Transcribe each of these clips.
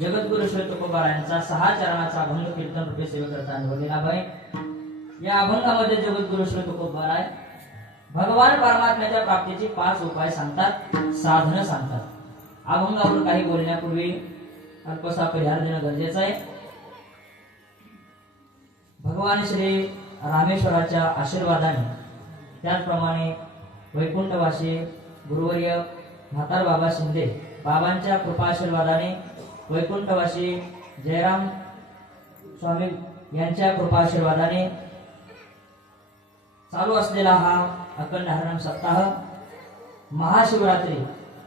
जगद्गुरु श्री तुकोबारायांचा 6 चरणाचा अभंग कीर्तन रूपे सेवा करता अनुभव दिला आहे। या अभंगामध्ये जगद्गुरु श्री तुकोबाराय भगवान परमात्म्याच्या प्राप्तीची 5 उपाय सांगतात, साधनं सांगतात। अभंगावर काही बोलण्यापूर्वी अल्पसा परिहार देणं गरजेचं आहे। भगवान श्री रामेश्वराच्या आशीर्वादाने त्याचप्रमाणे वैकुंठवासी गुरुवर्य म्हातार बाबा शिंदे बाबांच्या कृपा आशीर्वादाने वैकुंठवासी जयराम स्वामी यांच्या कृपा आशीर्वादाने चालू असलेला हा अखंड हरिनाम सप्ताह महाशिवरात्री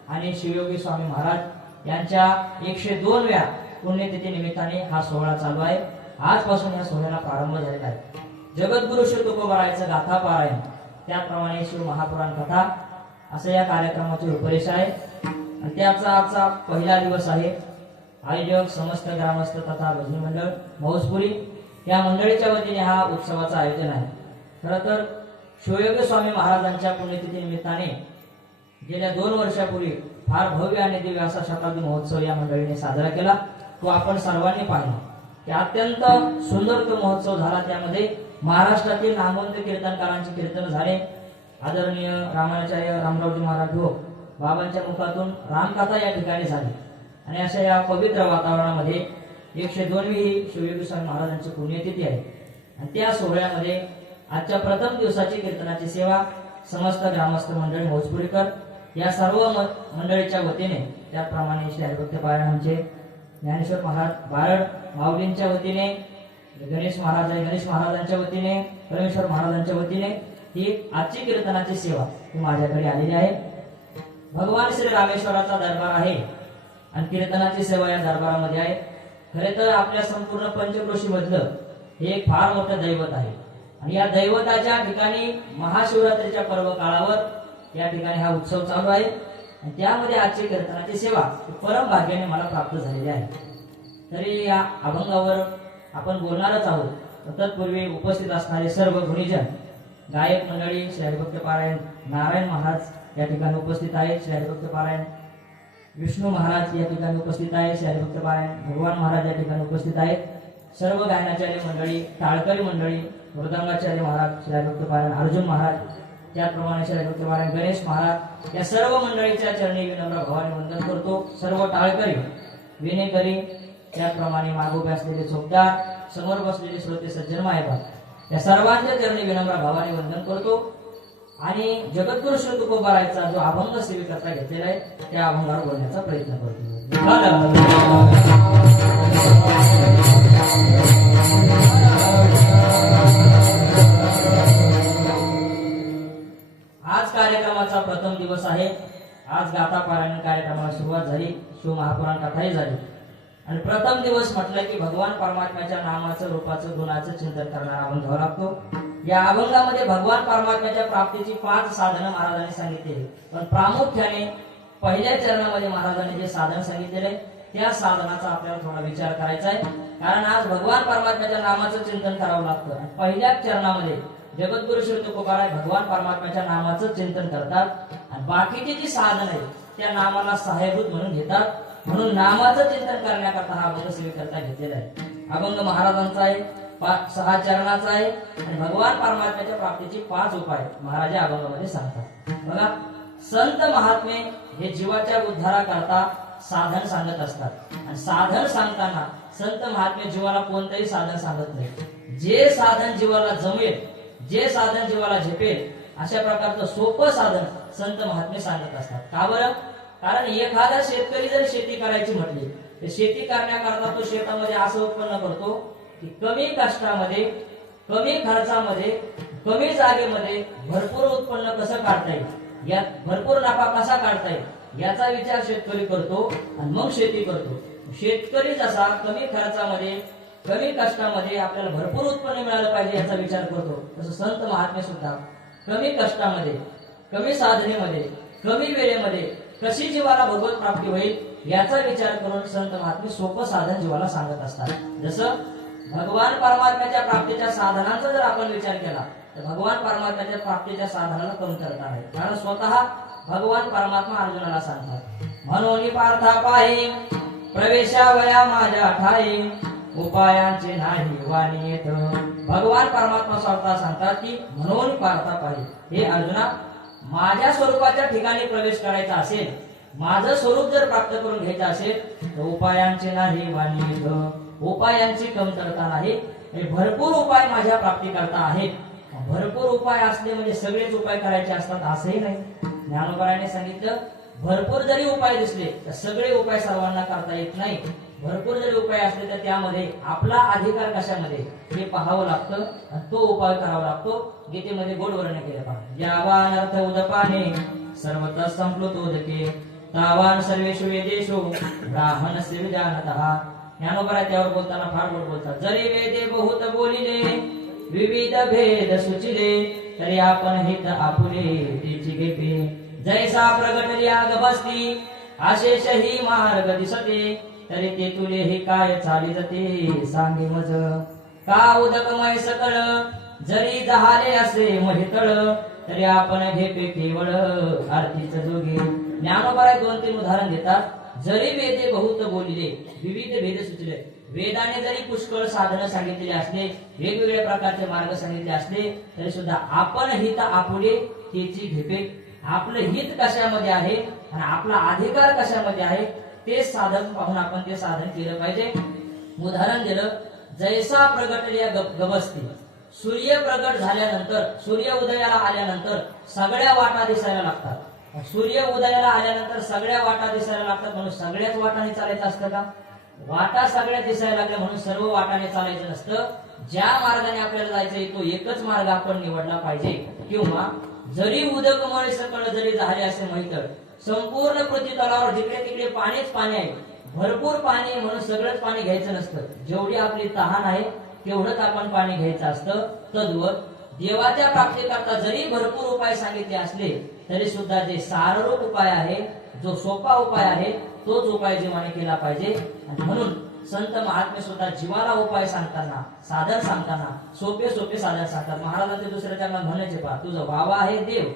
आणि शिवयोगी स्वामी महाराज यांच्या 102व्या पुण्यतिथी निमित्ताने हा सोहळा चालू आहे। आजपासून या सोहळ्याला प्रारंभ झालेला आहे। जगद्गुरु श्री तुकोबारायांचं गाथा पारायण, त्याप्रमाणे शिव महापुराण कथा असं या कार्यक्रमाची रूपरेषा आहे आणि त्याचा आजचा पहिला दिवस आहे। आयोजक समस्त ग्रामस्थ तथा भजनी मंडळ मौजपुरी या मंडळीच्या वतीने हा उत्सवाचं आयोजन आहे। खरं तर शिवयोगी स्वामी महाराजांच्या पुण्यतिथी निमित्ताने गेल्या 2 वर्षापूर्वी फार भव्य आणि दिव्य असा शताब्दी महोत्सव या मंडळीने साजरा केला। तो आपण सर्वांनी पाहिला की अत्यंत सुंदर तो महोत्सव झाला। त्यामध्ये महाराष्ट्रातील नामवंत कीर्तनकारांचे कीर्तन झाले। आदरणीय रामाचार्य रामरावजी महाराज बाबांच्या मुखातून रामकथा या ठिकाणी झाली आणि अशा या पवित्र वातावरणामध्ये 102वी शिवयोगी स्वामी महाराजांची पुण्यतिथी आहे आणि त्या सोहळ्यामध्ये आजच्या प्रथम दिवसाची कीर्तनाची सेवा समस्त ग्रामस्थ मंडळी मौजपुरीकर या सर्व मंडळीच्या वतीने, त्याप्रमाणे श्री हरिभक्त पारायण आमचे ज्ञानेश्वर महाराज बारड माऊलींच्या वतीने, गणेश महाराजांच्या वतीने, परमेश्वर महाराजांच्या वतीने ही आजची कीर्तनाची सेवा ही माझ्याकडे आलेली आहे। भगवान श्री रामेश्वराचा दरबार आहे आणि कीर्तनाची सेवा या दरबारामध्ये आहे। खरे तर आपल्या संपूर्ण पंचक्रोशी मधलं हे एक फार मोठं दैवत आहे आणि या दैवताच्या ठिकाणी महाशिवरात्रीच्या पर्व काळावर या ठिकाणी हा उत्सव चालू आहे आणि त्यामध्ये आजची कीर्तनाची सेवा परम भाग्याने मला प्राप्त झालेली आहे। तरी या अभंगावर आपण बोलणारच आहोत। तत्पूर्वी उपस्थित असणारे सर्व गुणीजन, गायक मंडळी, श्री हरिभक्त पारायण नारायण महाराज या ठिकाणी उपस्थित आहेत, श्री हरिभक्त पारायण विष्णू महाराज या ठिकाणी उपस्थित आहे, श्री हरिभक्त पारायण भगवान महाराज या ठिकाणी उपस्थित आहेत, सर्व गायनाचार्य मंडळी, टाळकरी मंडळी, मृदंगाचार्य महाराज, श्री हरिभक्त पारायण अर्जुन महाराज, त्याचप्रमाणे श्री हरिभक्त पारायण गणेश महाराज या सर्व मंडळीच्या चरणी विनम्र भावाने वंदन करतो। सर्व टाळकरी विनेकरी, त्याचप्रमाणे मागोबे असलेले चौकदार, समोर बसलेले श्रोते सज्जन मायबाप या सर्वांच्या चरणी विनम्र भावाने वंदन करतो आणि जगद्गुरु श्री तुकोबारायांचा जो अभंग सेवेकरता घेतलेला आहे त्या अभंगावर बोलण्याचा प्रयत्न करतो। आज कार्यक्रमाचा प्रथम दिवस आहे। आज गाथा पारायण कार्यक्रमाला सुरुवात झाली, शिव महापुराण कथाही झाली आणि प्रथम दिवस म्हटलं की भगवान परमात्म्याच्या नामाचं, रूपाचं, गुणाचं चिंतन करणारा अभंग घ्यावा लागतो। या अभंगामध्ये भगवान परमात्म्याच्या प्राप्तीची 5 साधनं महाराजांनी सांगितली, पण प्रामुख्याने पहिल्या चरणामध्ये महाराजांनी जे साधन सांगितलेले त्या साधनाचा आपल्याला थोडा विचार करायचा आहे। कारण आज भगवान परमात्म्याच्या नामाचं चिंतन करावं लागतं। पहिल्याच चरणामध्ये जगद्गुरु श्री तुकोबाराय भगवान परमात्म्याच्या नामाचं चिंतन करतात आणि बाकीची जी साधन आहेत त्या नामाला सहाय्यभूत म्हणून घेतात, म्हणून नामाचं चिंतन करण्याकरता हा अभंग सेवेकरता घेतलेला आहे। अभंग महाराजांचा आहे, 6 चरणाचा आहे आणि भगवान परमात्म्याच्या प्राप्तीची 5 उपाय महाराज या अभंगामध्ये सांगतात। बघा, संत महात्मे हे जीवाच्या उद्धाराकरता साधन सांगत असतात आणि साधन सांगताना संत महात्मे जीवाला कोणतेही साधन सांगत नाही। जे साधन जीवाला जमेल, जे साधन जीवाला झेपेल अशा प्रकारचं सोपं साधन संत महात्मे सांगत असतात। का बरं? कारण एखादा शेतकरी जर शेती करायची म्हटली तर शेती करण्याकरता तो शेतामध्ये असं उत्पन्न करतो की कमी कष्टामध्ये, कमी खर्चामध्ये, कमी जागेमध्ये भरपूर उत्पन्न कसं काढता येईल, यात भरपूर नफा कसा काढता येईल याचा विचार शेतकरी करतो आणि मग शेती करतो। शेतकरी जसा कमी खर्चामध्ये, कमी कष्टामध्ये आपल्याला भरपूर उत्पन्न मिळालं पाहिजे याचा विचार करतो, तसं संत महात्मे सुद्धा कमी कष्टामध्ये, कमी साधनेमध्ये, कमी वेळेमध्ये कशी जीवाला भगवत प्राप्ती होईल याचा विचार करून संत महात्मे सोपं साधन जीवाला सांगत असतात। जसं भगवान परमात्म्याच्या प्राप्तीच्या साधनांचा जर आपण विचार केला तर भगवान परमात्म्याच्या प्राप्तीच्या साधनाला कमतरता आहे, कारण स्वतः भगवान परमात्मा अर्जुनाला सांगतात, म्हणून पार्था पाहि प्रवेशावया माझ्या ठाई उपायांचे नाही वाणी येत. भगवान परमात्मा स्वतः सांगतात की म्हणून पाहता पाहिजे, हे अर्जुना, माझ्या स्वरूपाच्या ठिकाणी प्रवेश करायचा असेल, माझं स्वरूप जर प्राप्त करून घ्यायचं असेल तर उपायांचे नाही वाणी येत. उपायांची कमतरता नाही, भरपूर उपाय माझ्या प्राप्ती करता आहेत. भरपूर उपाय असले म्हणजे सगळेच उपाय करायचे असतात असंही नाही. ज्ञानोबाने सांगितलं, भरपूर जरी उपाय दिसले तर सगळे उपाय सर्वांना करता येत नाही. भरपूर जरी उपाय असले तर त्यामध्ये आपला अधिकार कशामध्ये हे पाहावं लागतं आणि तो उपाय करावा लागतो. गीतेमध्ये गोड वर्णन केलं पाहिजे. यावान अर्थ उदपाने सर्वतः संप्लुतोदके तावान सर्वेषु वेदेषु ब्राह्मणस्य विजानतः. ज्ञानोबा त्यावर बोलताना फार गोड बोलतात. जरी वेदे बहुत बोलिले विविध भेद सुचिले तरी आपण हित आपुले तिची घेते. जैसा प्रगटली आग बसती आशेष ही मार्ग दिसते तरी ते तुले हे काय चाली जाते सांगे मज. का उदकमय सकळ जरी जहाले असे महितळ तरी आपण घेपे केवळ आरतीच जोगे. ज्ञानोबा 2-3 उदाहरण देतात. जरी वेदे बहुत बोलिले विविध भेद सुचले, वेदाने जरी पुष्कळ साधनं सांगितलेली असले, वेगवेगळ्या प्रकारचे मार्ग सांगितले असले तरी सुद्धा आपण हित आपुले त्याची घेपे. आपलं हित कशामध्ये आहे आणि आपला अधिकार कशामध्ये आहे ते साधन पाहून आपण ते साधन केलं पाहिजे. उदाहरण दिलं, जैसा प्रगटल्या गबसती, सूर्य प्रगट झाल्यानंतर, सूर्य उदयाला आल्यानंतर सगळ्या वाटा दिसायला लागतात. सूर्य उदयाला आल्यानंतर सगळ्या वाटा दिसायला लागतात म्हणून सगळ्याच वाटाने चालायचं असतं का? वाटा सगळ्या दिसायला लागल्या म्हणून सर्व वाटाने चालायचं नसतं. ज्या मार्गाने आपल्याला जायचंय तो एकच मार्ग आपण निवडला पाहिजे. किंवा जरी उदकमय सकळ जरी झाले असे माहित, संपूर्ण पृथ्वी तलावर जिकडे तिकडे पाणीच पाणी आहे, भरपूर पाणी म्हणून सगळंच पाणी घ्यायचं नसतं. जेवढी आपली तहान आहे तेवढंच आपण पाणी घ्यायचं असतं. तद्वत देवाच्या प्राप्तीकरता जरी भरपूर उपाय सांगितले असले तरी सुद्धा जे साररूप उपाय आहे, जो सोपा उपाय आहे तोच उपाय जीवाने केला पाहिजे. आणि म्हणून संत महात्मे सुद्धा जीवाला उपाय सांगताना, साधन सांगताना सोपे सोपे साधन सांगतात. महाराजांचे दुसऱ्या चरणात म्हणायचे पहा, तुझं वावा आहे देव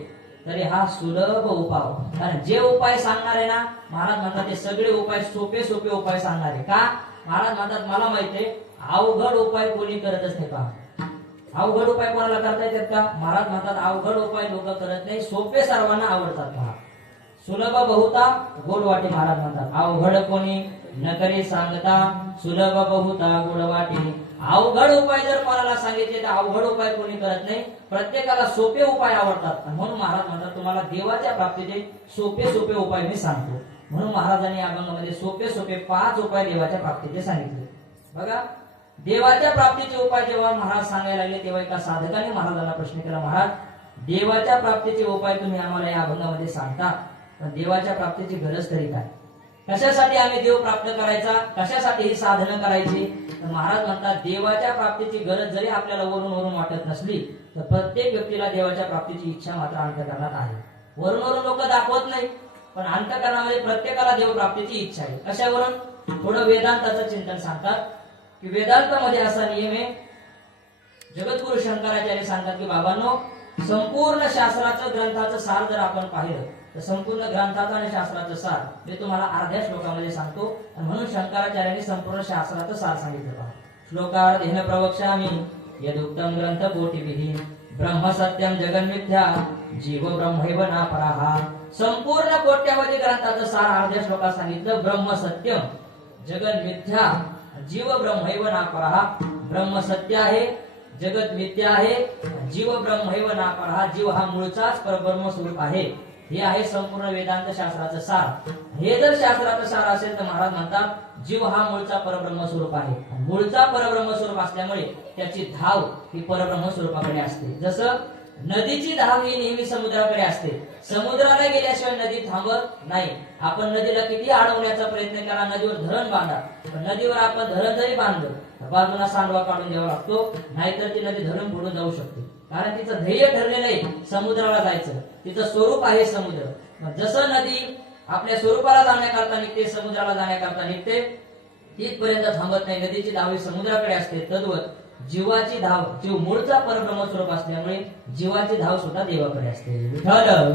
तरी हा सुलभ उपाय. कारण जे उपाय सांगणार आहे ना, महाराज म्हणतात ते सगळे उपाय सोपे सोपे उपाय सांगणार आहे. का? महाराज म्हणतात मला माहितीये अवघड उपाय कोणी करतच नाही. पहा, अवघड उपाय कोणाला करता येतात का? महाराज म्हणतात अवघड उपाय लोक करत नाही, सोपे सर्वांना आवडतात. पहा, सुलभ बहुता गोड वाटे. महाराज म्हणतात अवघड कोणी न करे सांगता सुलभ बहुता गोड वाटे. अवघड उपाय जर कोणाला सांगितले तर अवघड उपाय कोणी करत नाही, प्रत्येकाला सोपे उपाय आवडतात. म्हणून महाराज म्हणतात तुम्हाला देवाच्या प्राप्तीचे सोपे सोपे उपाय मी सांगतो. म्हणून महाराजांनी अभंगामध्ये सोपे सोपे 5 उपाय देवाच्या प्राप्तीचे सांगितले. बघा, देवाच्या प्राप्तीचे उपाय जेव्हा महाराज सांगायला लागले तेव्हा एका साधकाने महाराजांना प्रश्न केला, महाराज देवाच्या प्राप्तीचे उपाय तुम्ही आम्हाला या अभंगामध्ये सांगता, पण देवाच्या प्राप्तीची गरज तरी काय? कशासाठी आम्ही देव प्राप्त करायचा? कशासाठी ही साधनं करायची? तर महाराज म्हणतात देवाच्या प्राप्तीची गरज जरी आपल्याला वरून वरून वाटत नसली तर प्रत्येक व्यक्तीला देवाच्या प्राप्तीची इच्छा मात्र अंतःकरणात आहे. वरून वरून लोक दाखवत नाही, पण अंतःकरणामध्ये प्रत्येकाला देव प्राप्तीची इच्छा आहे. कशावरून? थोडं वेदांताचं चिंतन सांगतात की वेदांतामध्ये असा नियम आहे, जगद्गुरु शंकराचार्य सांगतात की बाबांनो, संपूर्ण शास्त्राचं ग्रंथाचं सार जर आपण पाहिलं तर संपूर्ण ग्रंथाचं आणि शास्त्राचं सार मी तुम्हाला अर्ध्या श्लोकामध्ये सांगतो. म्हणून शंकराचार्यांनी संपूर्ण शास्त्राचं सार सांगितलं पहा. श्लोकार्धेन प्रवक्ष्यामि यदुक्तं ग्रंथ कोटिभिः ब्रह्म सत्यम जगन्मिथ्या जीव ब्रह्मैव नापराः. संपूर्ण कोट्यावधी ग्रंथाचं सार अर्ध्या श्लोकात सांगितलं. ब्रह्म सत्यम जगन मिथ्या जीव ब्रह्मैव नापराः. ब्रह्म सत्य आहे, जगत मिथ्या आहे, जीव ब्रह्मैव नापराः. जीव हा मूळचाच परब्रह्म स्वरूप आहे. हे आहे संपूर्ण वेदांत शास्त्राचं सार. हे जर शास्त्राचं सार असेल तर महाराज म्हणतात जीव हा मूळचा परब्रह्म स्वरूप आहे. मूळचा परब्रह्म स्वरूप असल्यामुळे त्याची धाव ही परब्रह्म स्वरूपाकडे असते. जसं नदीची धाव ही नेहमी समुद्राकडे असते. समुद्राला गेल्याशिवाय नदी थांबत नाही. आपण नदीला किती अडवण्याचा प्रयत्न करा, नदीवर धरण बांधा, पण नदीवर आपण धरण जरी बांधलं बाजूला सांडवा काढून द्यावा लागतो, नाहीतर ती नदी धरण बुडून जाऊ शकते. कारण तिचं ध्येय ठरलेलं आहे समुद्राला जायचं, तिचं स्वरूप आहे समुद्र. जसं नदी आपल्या स्वरूपाला जाण्याकरता निघते, समुद्राला जाण्याकरता निघते, तिथपर्यंत थांबत नाही. नदीची धाव ही समुद्राकडे असते. तद्वत जीवाची धाव, जीव मूळचा परब्रह्म स्वरूप असल्यामुळे जीवाची धाव सुद्धा देवाकडे असते. विठ्ठल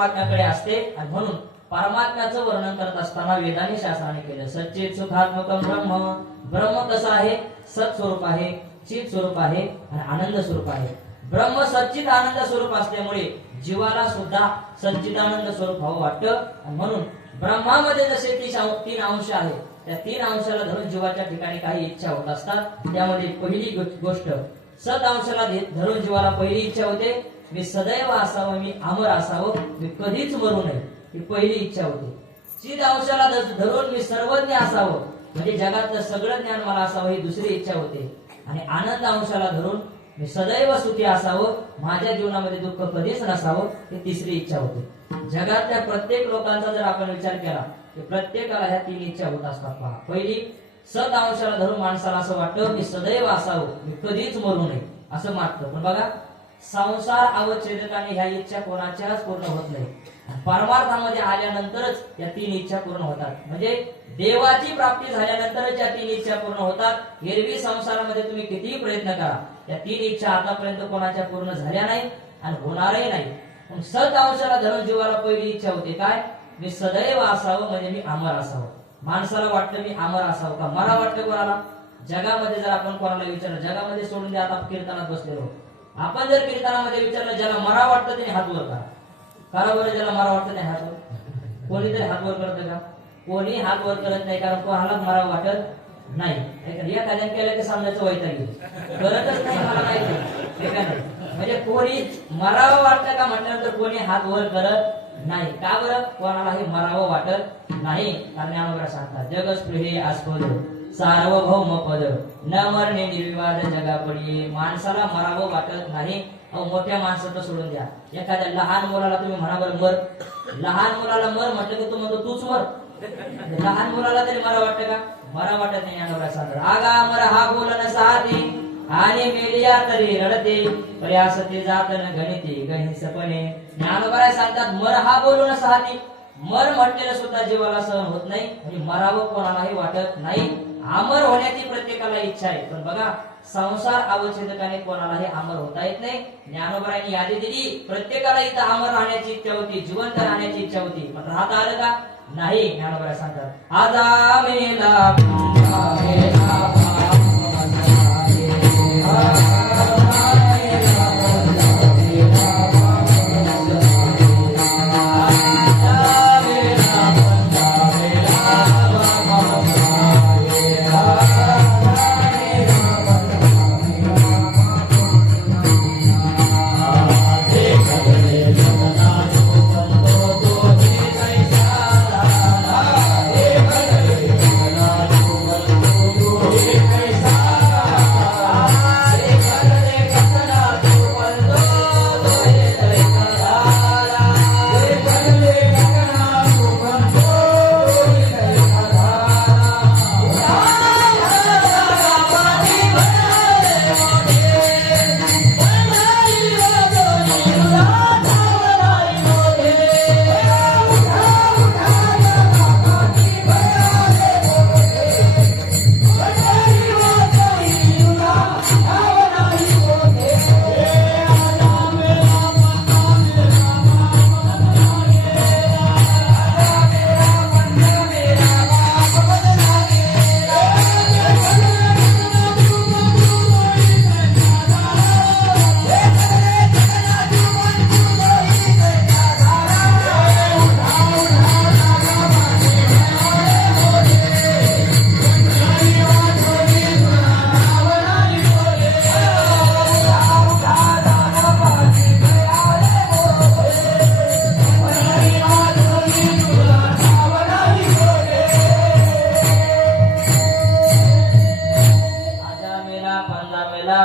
परमात्म्याकडे असते आणि म्हणून परमात्म्याचं वर्णन करत असताना वेदांनी शास्त्राने केलं सच्चित सुखात्मकम ब्रह्म. ब्रह्म कसं आहे? सत स्वरूप आहे, चित स्वरूप आहे आणि आनंद स्वरूप आहे. ब्रह्म सच्चित आनंद स्वरूप असल्यामुळे जीवाला सुद्धा सच्चिदानंद स्वरूप व्हावं वाटतं आणि म्हणून ब्रह्मामध्ये जसे 3 अंश आहेत त्या 3 अंशाला धरून जीवाच्या ठिकाणी काही इच्छा होत असतात. त्यामध्ये पहिली गोष्ट सत अंशाला धरून जीवाला पहिली इच्छा होते, मी सदैव असावं, मी अमर असावं, मी कधीच मरू नये, ही पहिली इच्छा होती. चित अंशाला धरून मी सर्वज्ञ असावं, म्हणजे जगातलं सगळं ज्ञान मला असावं, ही दुसरी इच्छा होते. आणि आनंद अंशाला धरून मी सदैव सुखी असावं, माझ्या जीवनामध्ये दुःख कधीच नसावं, ही तिसरी इच्छा होती. जगातल्या प्रत्येक लोकांचा जर आपण विचार केला की प्रत्येकाला ह्या 3 इच्छा होत असतात. पहा, पहिली सत अंशाला धरून माणसाला असं वाटतं मी सदैव असावं, मी कधीच मरू नये असं मागतं. पण बघा, संसार अवच्छेदकाने ह्या इच्छा कोणाच्याच पूर्ण होत नाही. परमार्थामध्ये आल्यानंतरच या 3 इच्छा पूर्ण होतात. म्हणजे देवाची प्राप्ती झाल्यानंतरच या 3 इच्छा पूर्ण होतात. एरवी संसारामध्ये तुम्ही कितीही प्रयत्न करा, या 3 इच्छा आतापर्यंत कोणाच्या पूर्ण झाल्या नाही आणि होणारही नाही. पण सत अंशाला धरून जीवाला पहिली इच्छा होते काय? मी सदैव असावं, म्हणजे मी अमर असावं. माणसाला वाटतं मी अमर असावं का? मला वाटतं कोणाला? जगामध्ये जर आपण कोणाला विचारलं, जगामध्ये सोडून द्या, आता कीर्तनात बसलेलो, आपण जर कीर्तनामध्ये विचारलं ज्याला मरा वाटतं त्याने हात वर करा. करा बरं, ज्याला मरा वाटतं नाही हात वर. कोणीतरी हात वर करतं का? कोणी हात वर करत नाही, कारण कोणालाच मरा वाटत नाही. एखाद्याने केलं की समजायचं वैताग करतच नाही, मला माहिती. म्हणजे कोणी मरावं वाटतं का म्हटल्यानंतर कोणी हात वर करत नाही. का बरं? कोणालाही मरावं वाटत नाही. कारण ज्ञानोबा सांगतात जगस्पृहे आस्पद सार्वभौम पद न मरणे निर्विवाद जगापडी. माणसाला मरावं वाटत नाही. अहो, मोठ्या माणसाचं सोडून द्या, एखाद्या लहान मुलाला तुम्ही म्हणा बरं मर. लहान मुलाला मर म्हटलं की तू म्हणतो तूच मर. लहान मुलाला तरी मरा वाटतं का? मरा वाटत नाही. ज्ञानोबा सांगतात आगा मर हा बोलन साधी आणि मेलिया तरी रडते प्रयासते जात न गणिते गहिंसपणे. ज्ञानोबा सांगतात मर हा बोलून साधी. मर म्हटलेलं सुद्धा जीवाला सहन होत नाही, म्हणजे मरावं कोणालाही वाटत नाही. अमर होण्याची प्रत्येकाला इच्छा आहे, पण बघा संसार अवच्छेदकाने कोणालाही अमर होता येत नाही. ज्ञानोबांनी यादी दिली, प्रत्येकाला इथं अमर राहण्याची इच्छा होती, जिवंत राहण्याची इच्छा होती, पण राहता आलं का? नाही. ज्ञानोबा सांगतात आजा मेला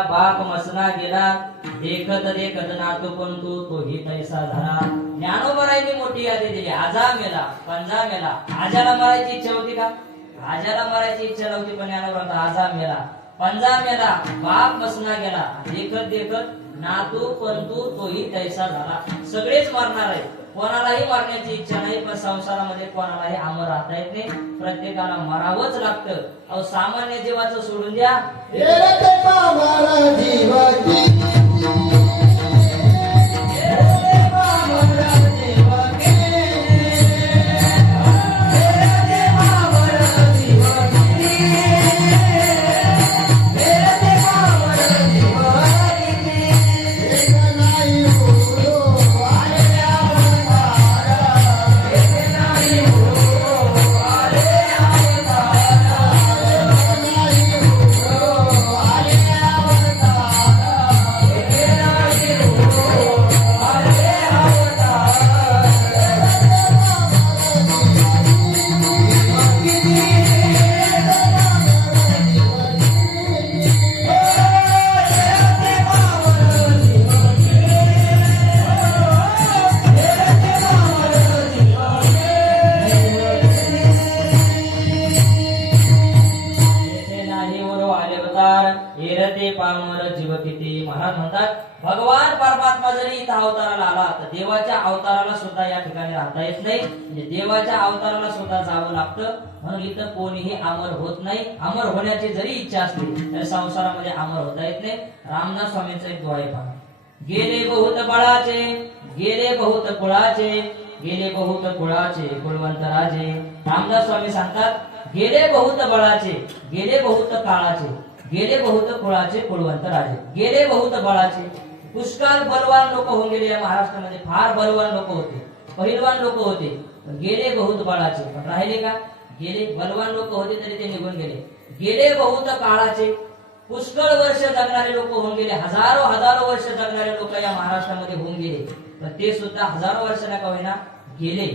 बाप मसना गेला देखत देखत नातू पण तोही तैसा झाला. ज्ञानोबरांनी मोठी यादी दिली. आजा मेला, पंजा मेला. आजाला मरायची इच्छा होती का? आजाला मरायची इच्छा नव्हती, पण ज्ञानोबरांचा आजा मेला, पंजा मेला, बाप मसना गेला, देखत देखत नातू पंतू तोही तैसा झाला. सगळेच मरणार आहे, कोणालाही मरण्याची इच्छा नाही, पण संसारामध्ये कोणालाही अमर राहता येत नाही. प्रत्येकाला मरावंच लागतं. अहो, सामान्य जीवाचं सोडून द्या, जीवाची जरी इथं अवताराला आला तर देवाच्या अवताराला सुद्धा या ठिकाणी राहता येत नाही, म्हणजे देवाच्या अवताराला सुद्धा जावं लागतं. म्हणून इथं कोणीही अमर होत नाही. अमर होण्याची जरी इच्छा असली तर संसारामध्ये अमर होता येत नाही. रामदास स्वामींचा एक दोहा आहे पहा. गेले बहुत बळाचे, गेले बहुत कुळाचे, गेले बहुत कुळाचे कुळवंत राजे. रामदास स्वामी सांगतात, गेले बहुत बळाचे, गेले बहुत काळाचे, गेले बहुत कुळाचे कुळवंत राजे. गेले बहुत बळाचे, पुष्कळ बलवान लोक होऊन गेले. या महाराष्ट्रामध्ये फार बलवान लोक होते, पहिलवान लोक होते. पण गेले बहुत बळाचे, पण राहिले का? गेले. बलवान लोक होते तरी ते निघून गेले. गेले बहुत काळाचे, पुष्कळ वर्ष जगणारे लोक होऊन गेले. हजारो हजारो वर्ष जगणारे लोक या महाराष्ट्रामध्ये होऊन गेले. पण ते सुद्धा हजारो वर्षाला का होईना गेले.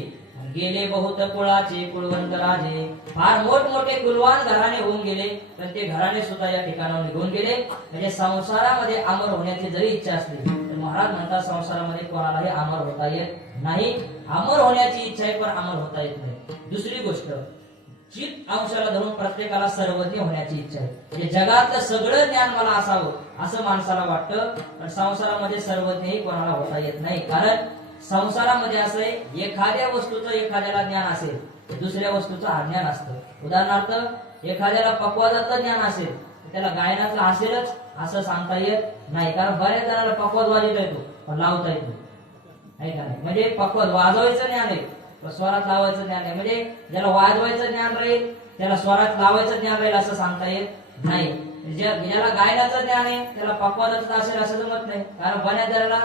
गेले बहुत कुळाचे कुळवंत राजे. फार मोठमोठे कुलवान घराणे होऊन गेले, पण ते घराणे सुद्धा या ठिकाणावर निघून गेले. म्हणजे संसारामध्ये अमर होण्याची जरी इच्छा असली तर महाराज म्हणतात संसारामध्ये कोणालाही अमर होता येत नाही. अमर होण्याची इच्छा आहे पण अमर होता येत नाही. दुसरी गोष्ट, चित अंशाला धरून प्रत्येकाला सर्वज्ञ होण्याची इच्छा आहे. म्हणजे जगातलं सगळं ज्ञान मला असावं असं माणसाला वाटतं, पण संसारामध्ये सर्वज्ञही कोणाला होता येत नाही. कारण संसारामध्ये असं आहे, एखाद्या वस्तूचं एखाद्याला ज्ञान असेल, दुसऱ्या वस्तूचं अज्ञान असतं. उदाहरणार्थ, एखाद्याला पक्वादाचं ज्ञान असेल, त्याला गायनाचं असेलच असं सांगता येत नाही. कारण बऱ्याच जणांना पक्वाद वाजवता येतो पण लावता येतो नाही का नाही. म्हणजे पक्वाद वाजवायचं ज्ञान आहे, स्वरात लावायचं ज्ञान आहे. म्हणजे ज्याला वाजवायचं ज्ञान राहील त्याला स्वरात लावायचं ज्ञान राहील असं सांगता येत नाही. ज्याला गायनाचं ज्ञान आहे त्याला पक्वादाचं असेल असं जमत नाही. कारण बऱ्याच जणांना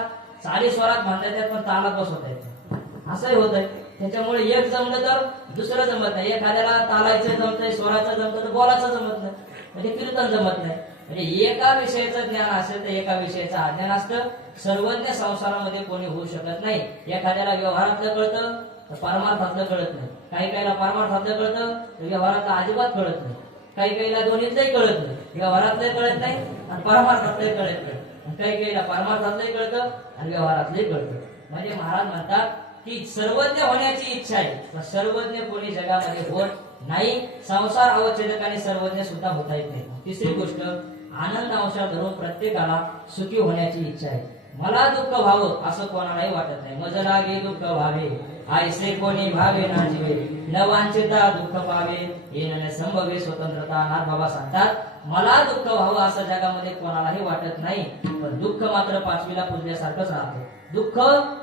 चाली स्वरात म्हणता येतात पण तालात बसवता येतं, असंही होत आहे. त्याच्यामुळे एक जमलं तर दुसरं जमत नाही. एखाद्याला तालायचं जमतंय, स्वराचं जमतं तर बोलाचं जमत नाही, म्हणजे कीर्तन जमत नाही. म्हणजे एका विषयाचं ज्ञान असेल तर एका विषयाचं अज्ञान असतं. सर्वज्ञ संसारामध्ये कोणी होऊ शकत नाही. एखाद्याला व्यवहारातलं कळतं तर परमार्थातलं कळत नाही. काही काहीला परमार्थातलं कळतं तर व्यवहारातलं अजिबात कळत नाही. काही काहीला दोन्हीतलंही कळत नाही, व्यवहारातलंही कळत नाही आणि परमार्थातलंही कळत नाही. काही काहीला परमार्थातलंही कळतं आणि व्यवहारातलंही कळतं. म्हणजे महाराज म्हणतात की सर्वज्ञ होण्याची इच्छा आहे, पण सर्वज्ञ कोणी जगामध्ये होत नाही. संसार अवच्छेदकाने सर्वज्ञ सुद्धा होता येत नाही. तिसरी गोष्ट, आनंद अंशाला धरून प्रत्येकाला सुखी होण्याची इच्छा आहे. मला दुःख व्हावं असं कोणालाही वाटत नाही. मज लागे दुःख व्हावे, आयसे कोणी भावे ना जीवे, न वांछिता दुःख पावे, येणे संभवे स्वतंत्रता. नाथबाबा सांगतात, मला दुःख व्हावं असं जगामध्ये कोणालाही वाटत नाही, पण दुःख मात्र पाचवीला पुजल्यासारखंच राहतं. दुःख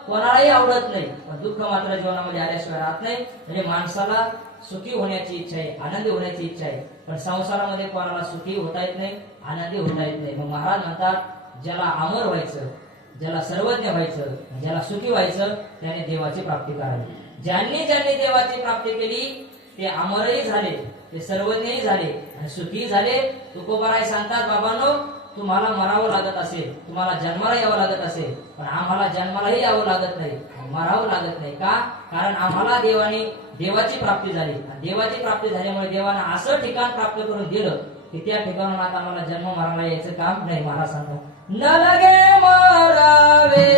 कोणालाही आवडत नाही, पण दुःख मात्र जीवनामध्ये आल्याशिवाय राहत नाही. म्हणजे माणसाला सुखी होण्याची इच्छा आहे, आनंदी होण्याची इच्छा आहे, पण संसारामध्ये कोणाला सुखी होता येत नाही, आनंदी होता येत नाही. मग महाराज म्हणतात, ज्याला अमर व्हायचं, ज्याला सर्वज्ञ व्हायचं, ज्याला सुखी व्हायचं, त्याने देवाची प्राप्ती करावी. ज्यांनी ज्यांनी देवाची प्राप्ती केली ते अमरही झाले, ते सर्वज्ञही झाले आणि सुखी झाले. तुकोबाराय सांगतात, बाबांनो, तुम्हाला मरावं लागत असेल, तुम्हाला जन्माला यावं लागत असेल, पण आम्हाला जन्मालाही यावं लागत नाही, मरावं लागत नाही. का? कारण आम्हाला देवाची प्राप्ती झाली. देवाची प्राप्ती झाल्यामुळे देवानं असं ठिकाण प्राप्त करून दिलं की त्या ठिकाणून आता आम्हाला जन्म मरायला यायचं काम नाही. महाराज सांगतात, न लगे मरावे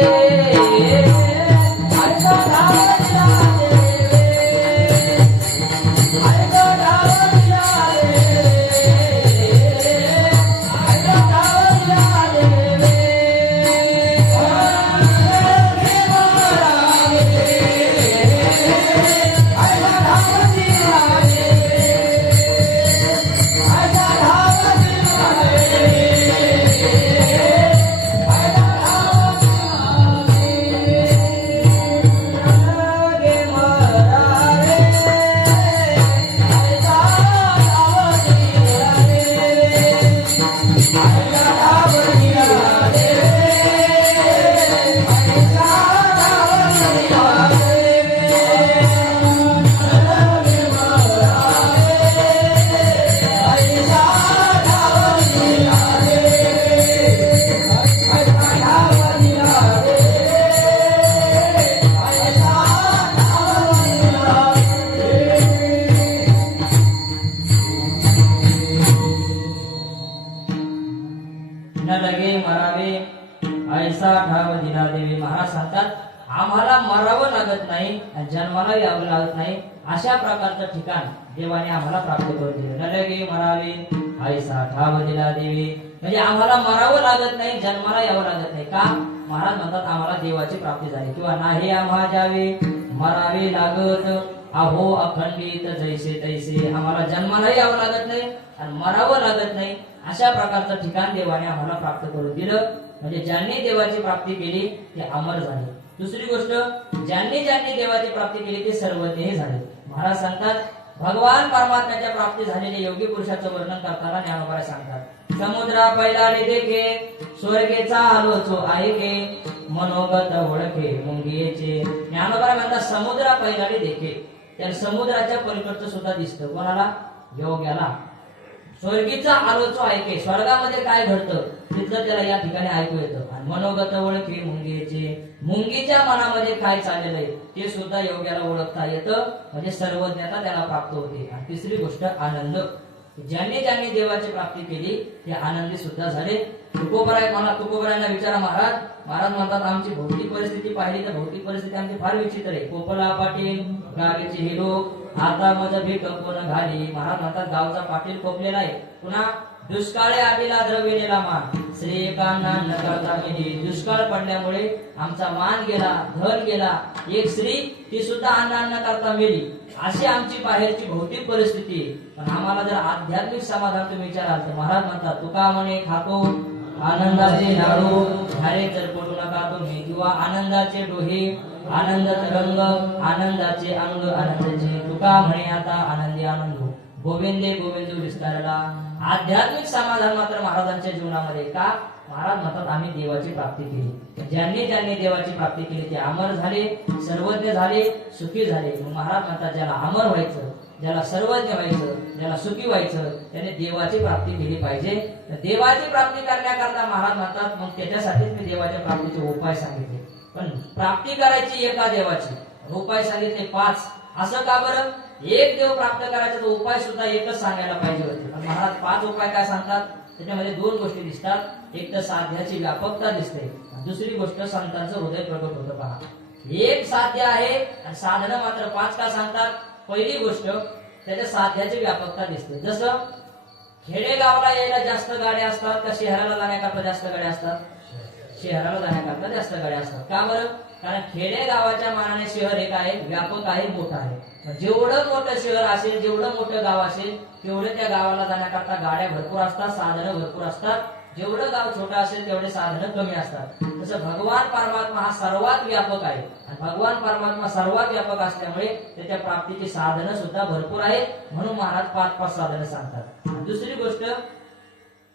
ऐसा ठाव दिला देवी. महाराज सांगतात, आम्हाला मरावं लागत नाही आणि जन्माला यावं लागत नाही. अशा प्रकारचं ठिकाण देवाने आम्हाला प्राप्त करून दिलं. न लगे मरावे ऐसा ठाव दिला देवी. म्हणजे आम्हाला मरावं लागत नाही, जन्माला यावं लागत नाही. का? महाराज म्हणतात आम्हाला देवाची प्राप्ती झाली, किंवा नाही आम्हा जावे मरावे लागत अहो अखंडित जैसे तैसे, आम्हाला जन्मालाही यावं लागत नाही आणि मरावं लागत नाही, अशा प्रकारचं ठिकाण देवाने आम्हाला प्राप्त करून दिलं. म्हणजे ज्यांनी देवाची प्राप्ती केली ते अमर झाले. दुसरी गोष्ट, ज्यांनी देवाची प्राप्ती केली ते सर्वज्ञही झाले. महाराज सांगतात भगवान परमात्म्याच्या प्राप्ती झालेले योगी पुरुषाचं वर्णन करताना ज्ञानोबा सांगतात समुद्रा पैलाडे देखे स्वर्गेचा आलोचो ऐके मनोगत ओळखे मुंगीचे. ज्ञानोबा म्हणतात समुद्रा पैलाडे देखे, त्या समुद्राच्या पलीकडचं सुद्धा दिसतं कोणाला? योग्याला. स्वर्गीचा आलोचो ऐके, स्वर्गामध्ये काय घडतं तिथलं त्याला या ठिकाणी ऐकू येतं. आणि मनोगत ओळखे मुंगीचे, मुंगीच्या मनामध्ये काय चाललेलं आहे ते सुद्धा योग्याला ओळखता येतं. म्हणजे सर्वज्ञता त्याला प्राप्त होते. आणि तिसरी गोष्ट आनंद, ज्यांनी देवाची प्राप्ती केली ते आनंदी सुद्धा झाले. तुकोबरायांना विचारा महाराज म्हणतात आमची भौतिक परिस्थिती पाहिली तर भौतिक परिस्थिती आमची फार विचित्र आहे. कोपला पाटील गावीचे हे लोक आता मज भीक कोण घाली. महाराज म्हणतात गावचा पाटील कोपलेला आहे, पुन्हा दुष्काळे आटीला द्रविलेला मान श्री एकांना न करता गेली. दुष्काळ पडल्यामुळे आमचा मान गेला, धन गेला, एक स्त्री ती सुद्धा अन्न करता मेली. अशी आमची बाहेरची भौतिक परिस्थिती. पण आम्हाला जर आध्यात्मिक समाधान तुम्ही विचाराल तर महाराज म्हणतात तुका म्हणे खातो आनंदाचे लाडू झाले तर पडू नका तुम्ही, किंवा आनंदाचे डोहे आनंद रंग आनंदाचे अंग आनंदाचे. तुका म्हणे आता आनंदी आनंद गोविंदे गोविंद विस्तारला. आध्यात्मिक समाधान मात्र महाराजांच्या जीवनामध्ये का? महाराज म्हणतात आम्ही देवाची प्राप्ती केली. ज्यांनी देवाची प्राप्ती केली ते अमर झाले, सर्वज्ञ झाले, सुखी झाले. महाराज म्हणतात ज्याला अमर व्हायचं, ज्याला सर्वज्ञ व्हायचं, ज्याला सुखी व्हायचं त्याने देवाची प्राप्ती केली पाहिजे. देवाची प्राप्ती करण्याकरता महाराज म्हणतात मग त्याच्यासाठीच मी देवाच्या प्राप्तीचे उपाय सांगितले. पण प्राप्ती करायची एका देवाची, उपाय सांगितले 5. असं का बरं? एक देव प्राप्त करायचा तो उपाय सुद्धा एकच सांगायला पाहिजे होते. पण महाराज 5 उपाय काय सांगतात? त्याच्यामध्ये 2 गोष्टी दिसतात. एक तर साध्याची व्यापकता दिसते, दुसरी गोष्ट संतांचं हृदय प्रकट होतं. पहा, एक साध्य आहे आणि साधनं मात्र 5 का सांगतात? पहिली गोष्ट त्याच्या साध्याची व्यापकता दिसते. जसं खेडेगावाला यायला जास्त गाड्या असतात का शहराला जाण्याकरता जास्त गाड्या असतात? शहराला जाण्याकरता जास्त गाड्या असतात. का बरं? कारण खेडेगावाच्या मानाने शहर एक आहे, व्यापक आहे, मोठं आहे. जेवढं मोठं शहर असेल, जेवढं मोठं गाव असेल तेवढे त्या गावाला जाण्याकरता गाड्या भरपूर असतात, साधनं भरपूर असतात. जेवढं गाव छोटं असेल तेवढे साधनं कमी असतात. तसं भगवान परमात्मा हा सर्वात व्यापक आहे आणि भगवान परमात्मा सर्वात व्यापक असल्यामुळे त्याच्या प्राप्तीची साधनं सुद्धा भरपूर आहेत. म्हणून महाराज 5 साधनं सांगतात. दुसरी गोष्ट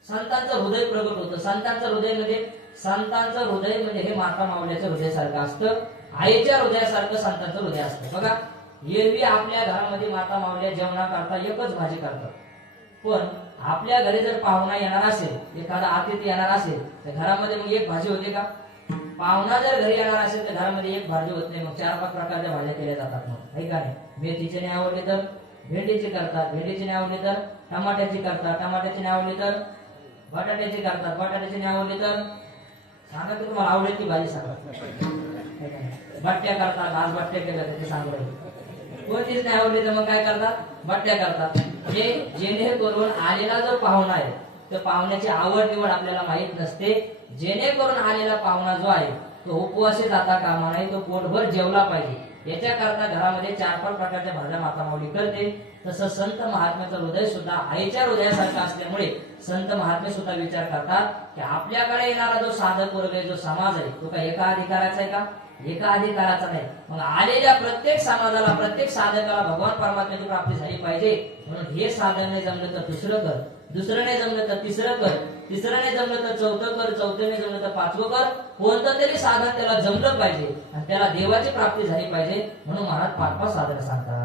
संतांचं हृदय प्रगट होतं. संतांचं हृदय म्हणजे हे माता माऊलीच्या हृदयासारखं असतं, आईच्या हृदयासारखं संतांचं हृदय असतं. बघा, एरवी आपल्या घरामध्ये माता माऊल्या जेवणाकरता एकच भाजी करतात. पण आपल्या घरी जर पाहुणा येणार असेल, एखादा अतिथी येणार असेल तर घरामध्ये मग एक भाजी होते का? पाहुणा जर घरी येणार असेल तर घरामध्ये एक भाजी होत नाही, मग 4-5 प्रकारच्या भाज्या केल्या जातात. मग आहे का नाही? मेथीची नाही आवडली तर भेंडीची करतात, भेंडीची नाही आवडली तर टमाट्याची करतात, टमाट्याची नाही आवडली तर बटाट्याची करतात, बटाट्याची नाही आवडली तर सांगा की तुम्हाला आवडेल ती भाजी सांगा. बट्ट्या करतात, आज बट्ट्या केल्या ते सांगू. कोणतीच नाही आवडली तर मग काय करतात? बट्ट्या करतात. हे जेणेकरून आलेला जो पाहुणा आहे तर पाहुण्याची आवड निवड आपल्याला माहित नसते. जेणेकरून आलेला पाहुणा जो आहे तो उपवासी जाता कामा नाही, तो पोटभर जेवला पाहिजे. याच्याकरता घरामध्ये 4-5 प्रकारच्या भाज्या माता माऊली करते. तसं संत महात्म्याचं हृदय सुद्धा आईच्या हृदयासारखं असल्यामुळे संत महात्मे सुद्धा विचार करतात की आपल्याकडे येणारा जो साधक वर्ग आहे, जो समाज आहे, तो काय एका अधिकाराचा आहे का? एका अधिकाराचा नाही. मग आलेल्या प्रत्येक समाजाला, प्रत्येक साधकाला भगवान परमात्म्याची प्राप्ती झाली पाहिजे. म्हणून हे साधन नाही जमलं तर दुसरं कर, दुसरं नाही जमलं तर तिसरं कर, तिसरं नाही जमलं तर चौथं कर, चौथं नाही जमलं तर 5वं कर. कोणतं तरी साधन त्याला जमलं पाहिजे आणि त्याला देवाची प्राप्ती झाली पाहिजे. म्हणून महाराज 5 साधन सांगतात.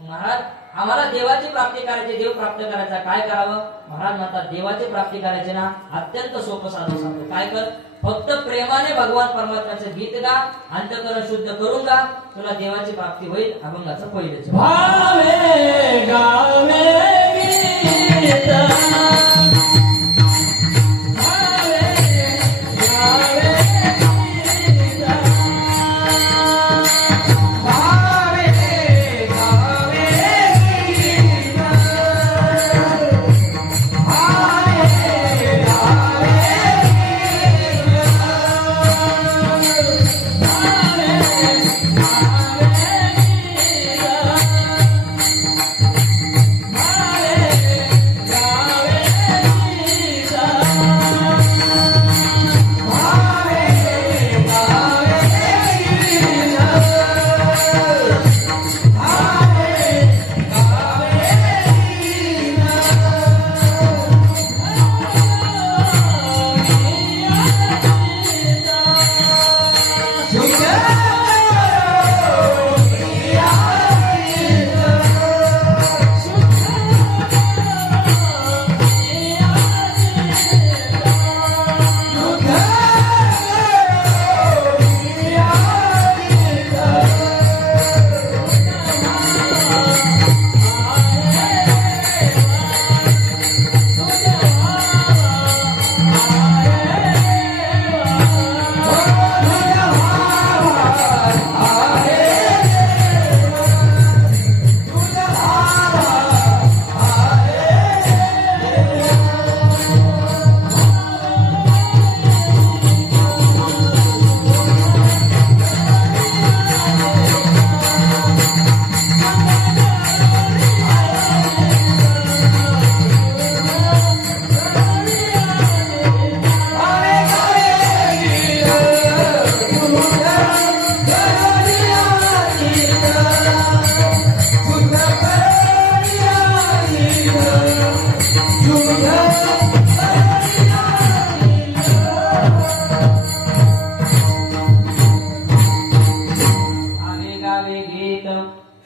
महाराज आम्हाला देवाची प्राप्ती करायची, देव प्राप्त करायचा, काय करावं? महाराज म्हणतात देवाची प्राप्ती करायची ना अत्यंत सोपं साधन सांगतो. काय कर? फक्त प्रेमाने भगवान परमात्म्याचं गीत गा, अंतःकरण शुद्ध करून गा, तुला देवाची प्राप्ती होईल. अभंगाचं पहिलेच भावे गावे गीत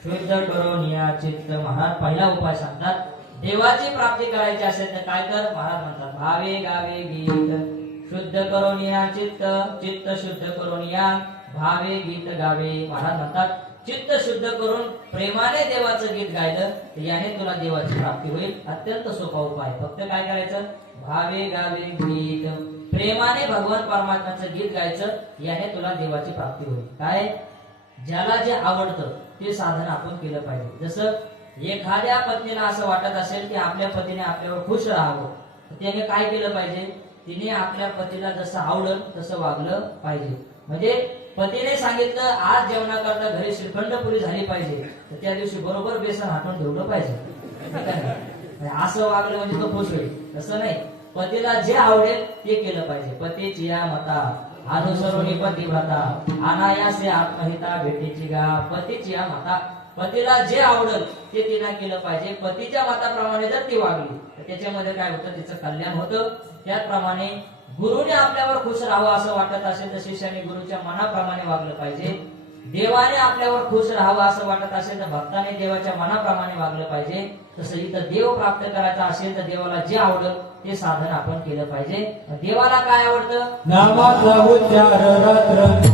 शुद्ध करून या चित्त. महाराज पहिला उपाय सांगतात, देवाची प्राप्ती करायची असेल तर काय कर. महाराज म्हणतात भावे गावे गीत शुद्ध करून या चित्त. चित्त शुद्ध करून या भावे गीत गावे. महाराज म्हणतात चित्त शुद्ध करून प्रेमाने देवाचं गीत गायलं तर याने तुला देवाची प्राप्ती होईल. अत्यंत सोपा उपाय. फक्त काय करायचं, भावे गावे गीत, प्रेमाने भगवान परमात्म्याचं गीत गायचं, याने तुला देवाची प्राप्ती होईल. काय, ज्याला जे आवडतं ते साधन आपण केलं पाहिजे. जसं एखाद्या पत्नीला असं वाटत असेल की आपल्या पतीने आपल्यावर खुश राहावं, तर त्याने काय केलं पाहिजे, तिने आपल्या पतीला जसं आवडलं तसं वागलं पाहिजे. म्हणजे पतीने सांगितलं आज जेवणाकरता घरी श्रीखंड पुरी झाली पाहिजे, तर त्या दिवशी बरोबर बेसन हाटून ठेवलं पाहिजे. असं वागलं म्हणजे तो खुश होईल. तसं नाही, पतीला जे आवडेल ते केलं पाहिजे. पतीची या मता अनुसरुणी पतिव्रता, अनायासे आत्महिता भेटीची गा. पतीची या मता, पतीला जे आवडेल ते तिने केलं पाहिजे. पतीच्या मताप्रमाणे जर ती वागली तर त्याच्यामध्ये काय होतं, तिचं कल्याण होतं. त्याचप्रमाणे गुरुने आपल्यावर खुश राहावं असं वाटत असेल तर शिष्याने गुरुच्या मनाप्रमाणे वागलं पाहिजे. देवाने आपल्यावर खुश राहावं असं वाटत असेल तर भक्ताने देवाच्या मनाप्रमाणे वागलं पाहिजे. तसं इथं देव प्राप्त करायचा असेल तर देवाला जे आवडलं ते साधन आपण केलं पाहिजे. देवाला काय आवडतं, नामाचा उच्चार रात्र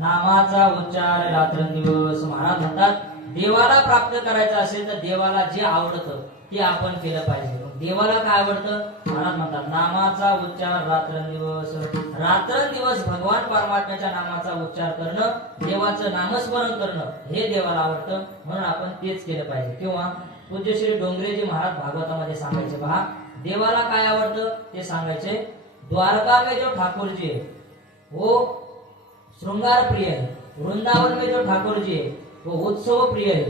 नामाचा उच्चार रात्रंदिवस. महाराज म्हणतात देवाला प्राप्त करायचं असेल तर देवाला जे आवडतं ते आपण केलं पाहिजे. देवाला काय आवडतं, महाराज म्हणतात नामाचा उच्चार रात्रंदिवस. रात्रंदिवस भगवान परमात्म्याच्या नामाचा उच्चार करणं, देवाचं नामस्मरण करणं हे देवाला आवडतं, म्हणून आपण तेच केलं पाहिजे. किंवा पूज्य श्री डोंगरेजी महाराज भागवतामध्ये सांगायचे, पहा देवाला काय आवडतं ते सांगायचे. द्वारका में जो ठाकुर जी है वो श्रृंगार प्रिय है, वृंदावन में जो ठाकुर जी है वो उत्सव प्रिय है,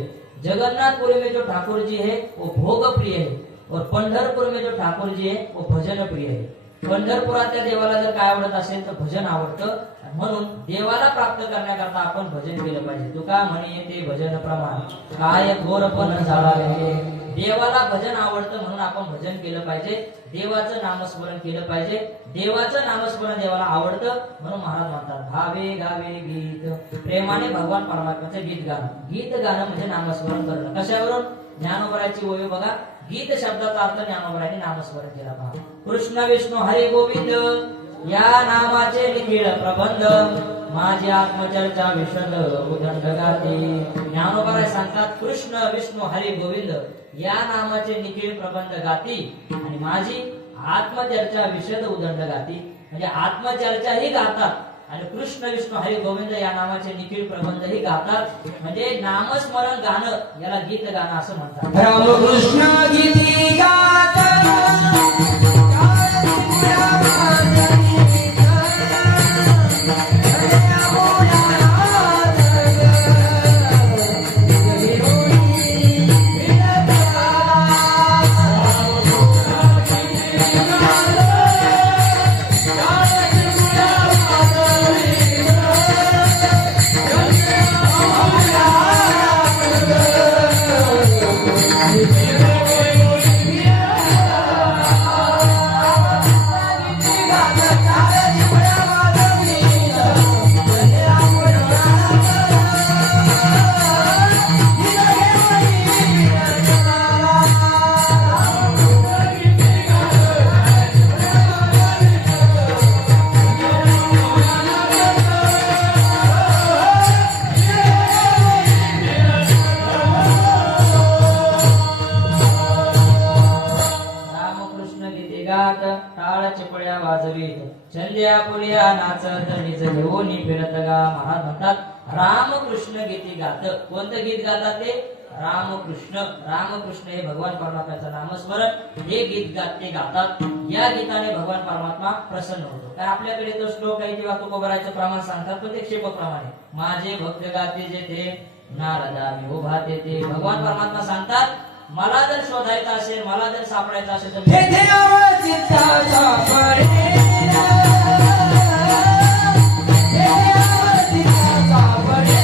जगन्नाथपुरी में जो ठाकुर जी है वो भोग प्रिय है, और पंढरपूर में जो ठाकुर जी है वो भजन प्रिय है. पंढरपुरातल्या देवाला जर काय आवडत असेल तर भजन आवडतं. म्हणून देवाला प्राप्त करण्याकरता आपण भजन केलं पाहिजे. तुका म्हणे ते भजन प्रमाण काय घोरपण झाले. देवाला भजन आवडतं म्हणून आपण भजन केलं पाहिजे. देवाचं नामस्मरण केलं पाहिजे. देवाचं नामस्मरण देवाला आवडतं म्हणून महाराज म्हणतात भावे गावे गीत. प्रेमाने भगवान परमात्म्याचं गीत गाणं. गीत गाणं म्हणजे नामस्मरण करणं. कशावरून, ज्ञानोबराची ओवी बघा. गीत शब्दाचा अर्थ ज्ञानोबराने नामस्मरण केला. पहा, कृष्ण विष्णू हरी गोविंद या नामाचे निखिळ प्रबंध, माझी आत्मचर्चा विशद उदंड गाते. ज्ञानोबराय सांगतात कृष्ण विष्णू हरी गोविंद या नामाचे निखिळ प्रबंध गाती आणि माझी आत्मचर्चा विशद उदंड गाती. म्हणजे आत्मचर्चा ही गातात आणि कृष्ण विष्णू हरी गोविंद या नामाचे निखिळ प्रबंध ही गातात. म्हणजे नामस्मरण गाणं याला गीत गाणं असं म्हणतात. रामकृष्ण गीती गात चंद्या पुलिया नाचत निज घेऊन फिरत गा. महाराज म्हणतात रामकृष्ण गीती गात. कोणतं गीत गातात ते? रामकृष्ण. रामकृष्ण हे भगवान परमात्म्याचं नामस्मरण हे गीत ते गातात. या गीताने भगवान परमात्मा प्रसन्न होतो. काय आपल्याकडे तो श्लोक आहे किंवा तुकोबरायचं प्रमाण सांगतात, पण ते क्षेपप्रमाणे माझे भक्त गाते जेथे नारदा मी उभा तेथे. भगवान परमात्मा सांगतात मला जर शोधायचं असेल, मला जर सापडायचं असेल तर तेथे अवचिताचा परे. तेथे अवचिताचा परे.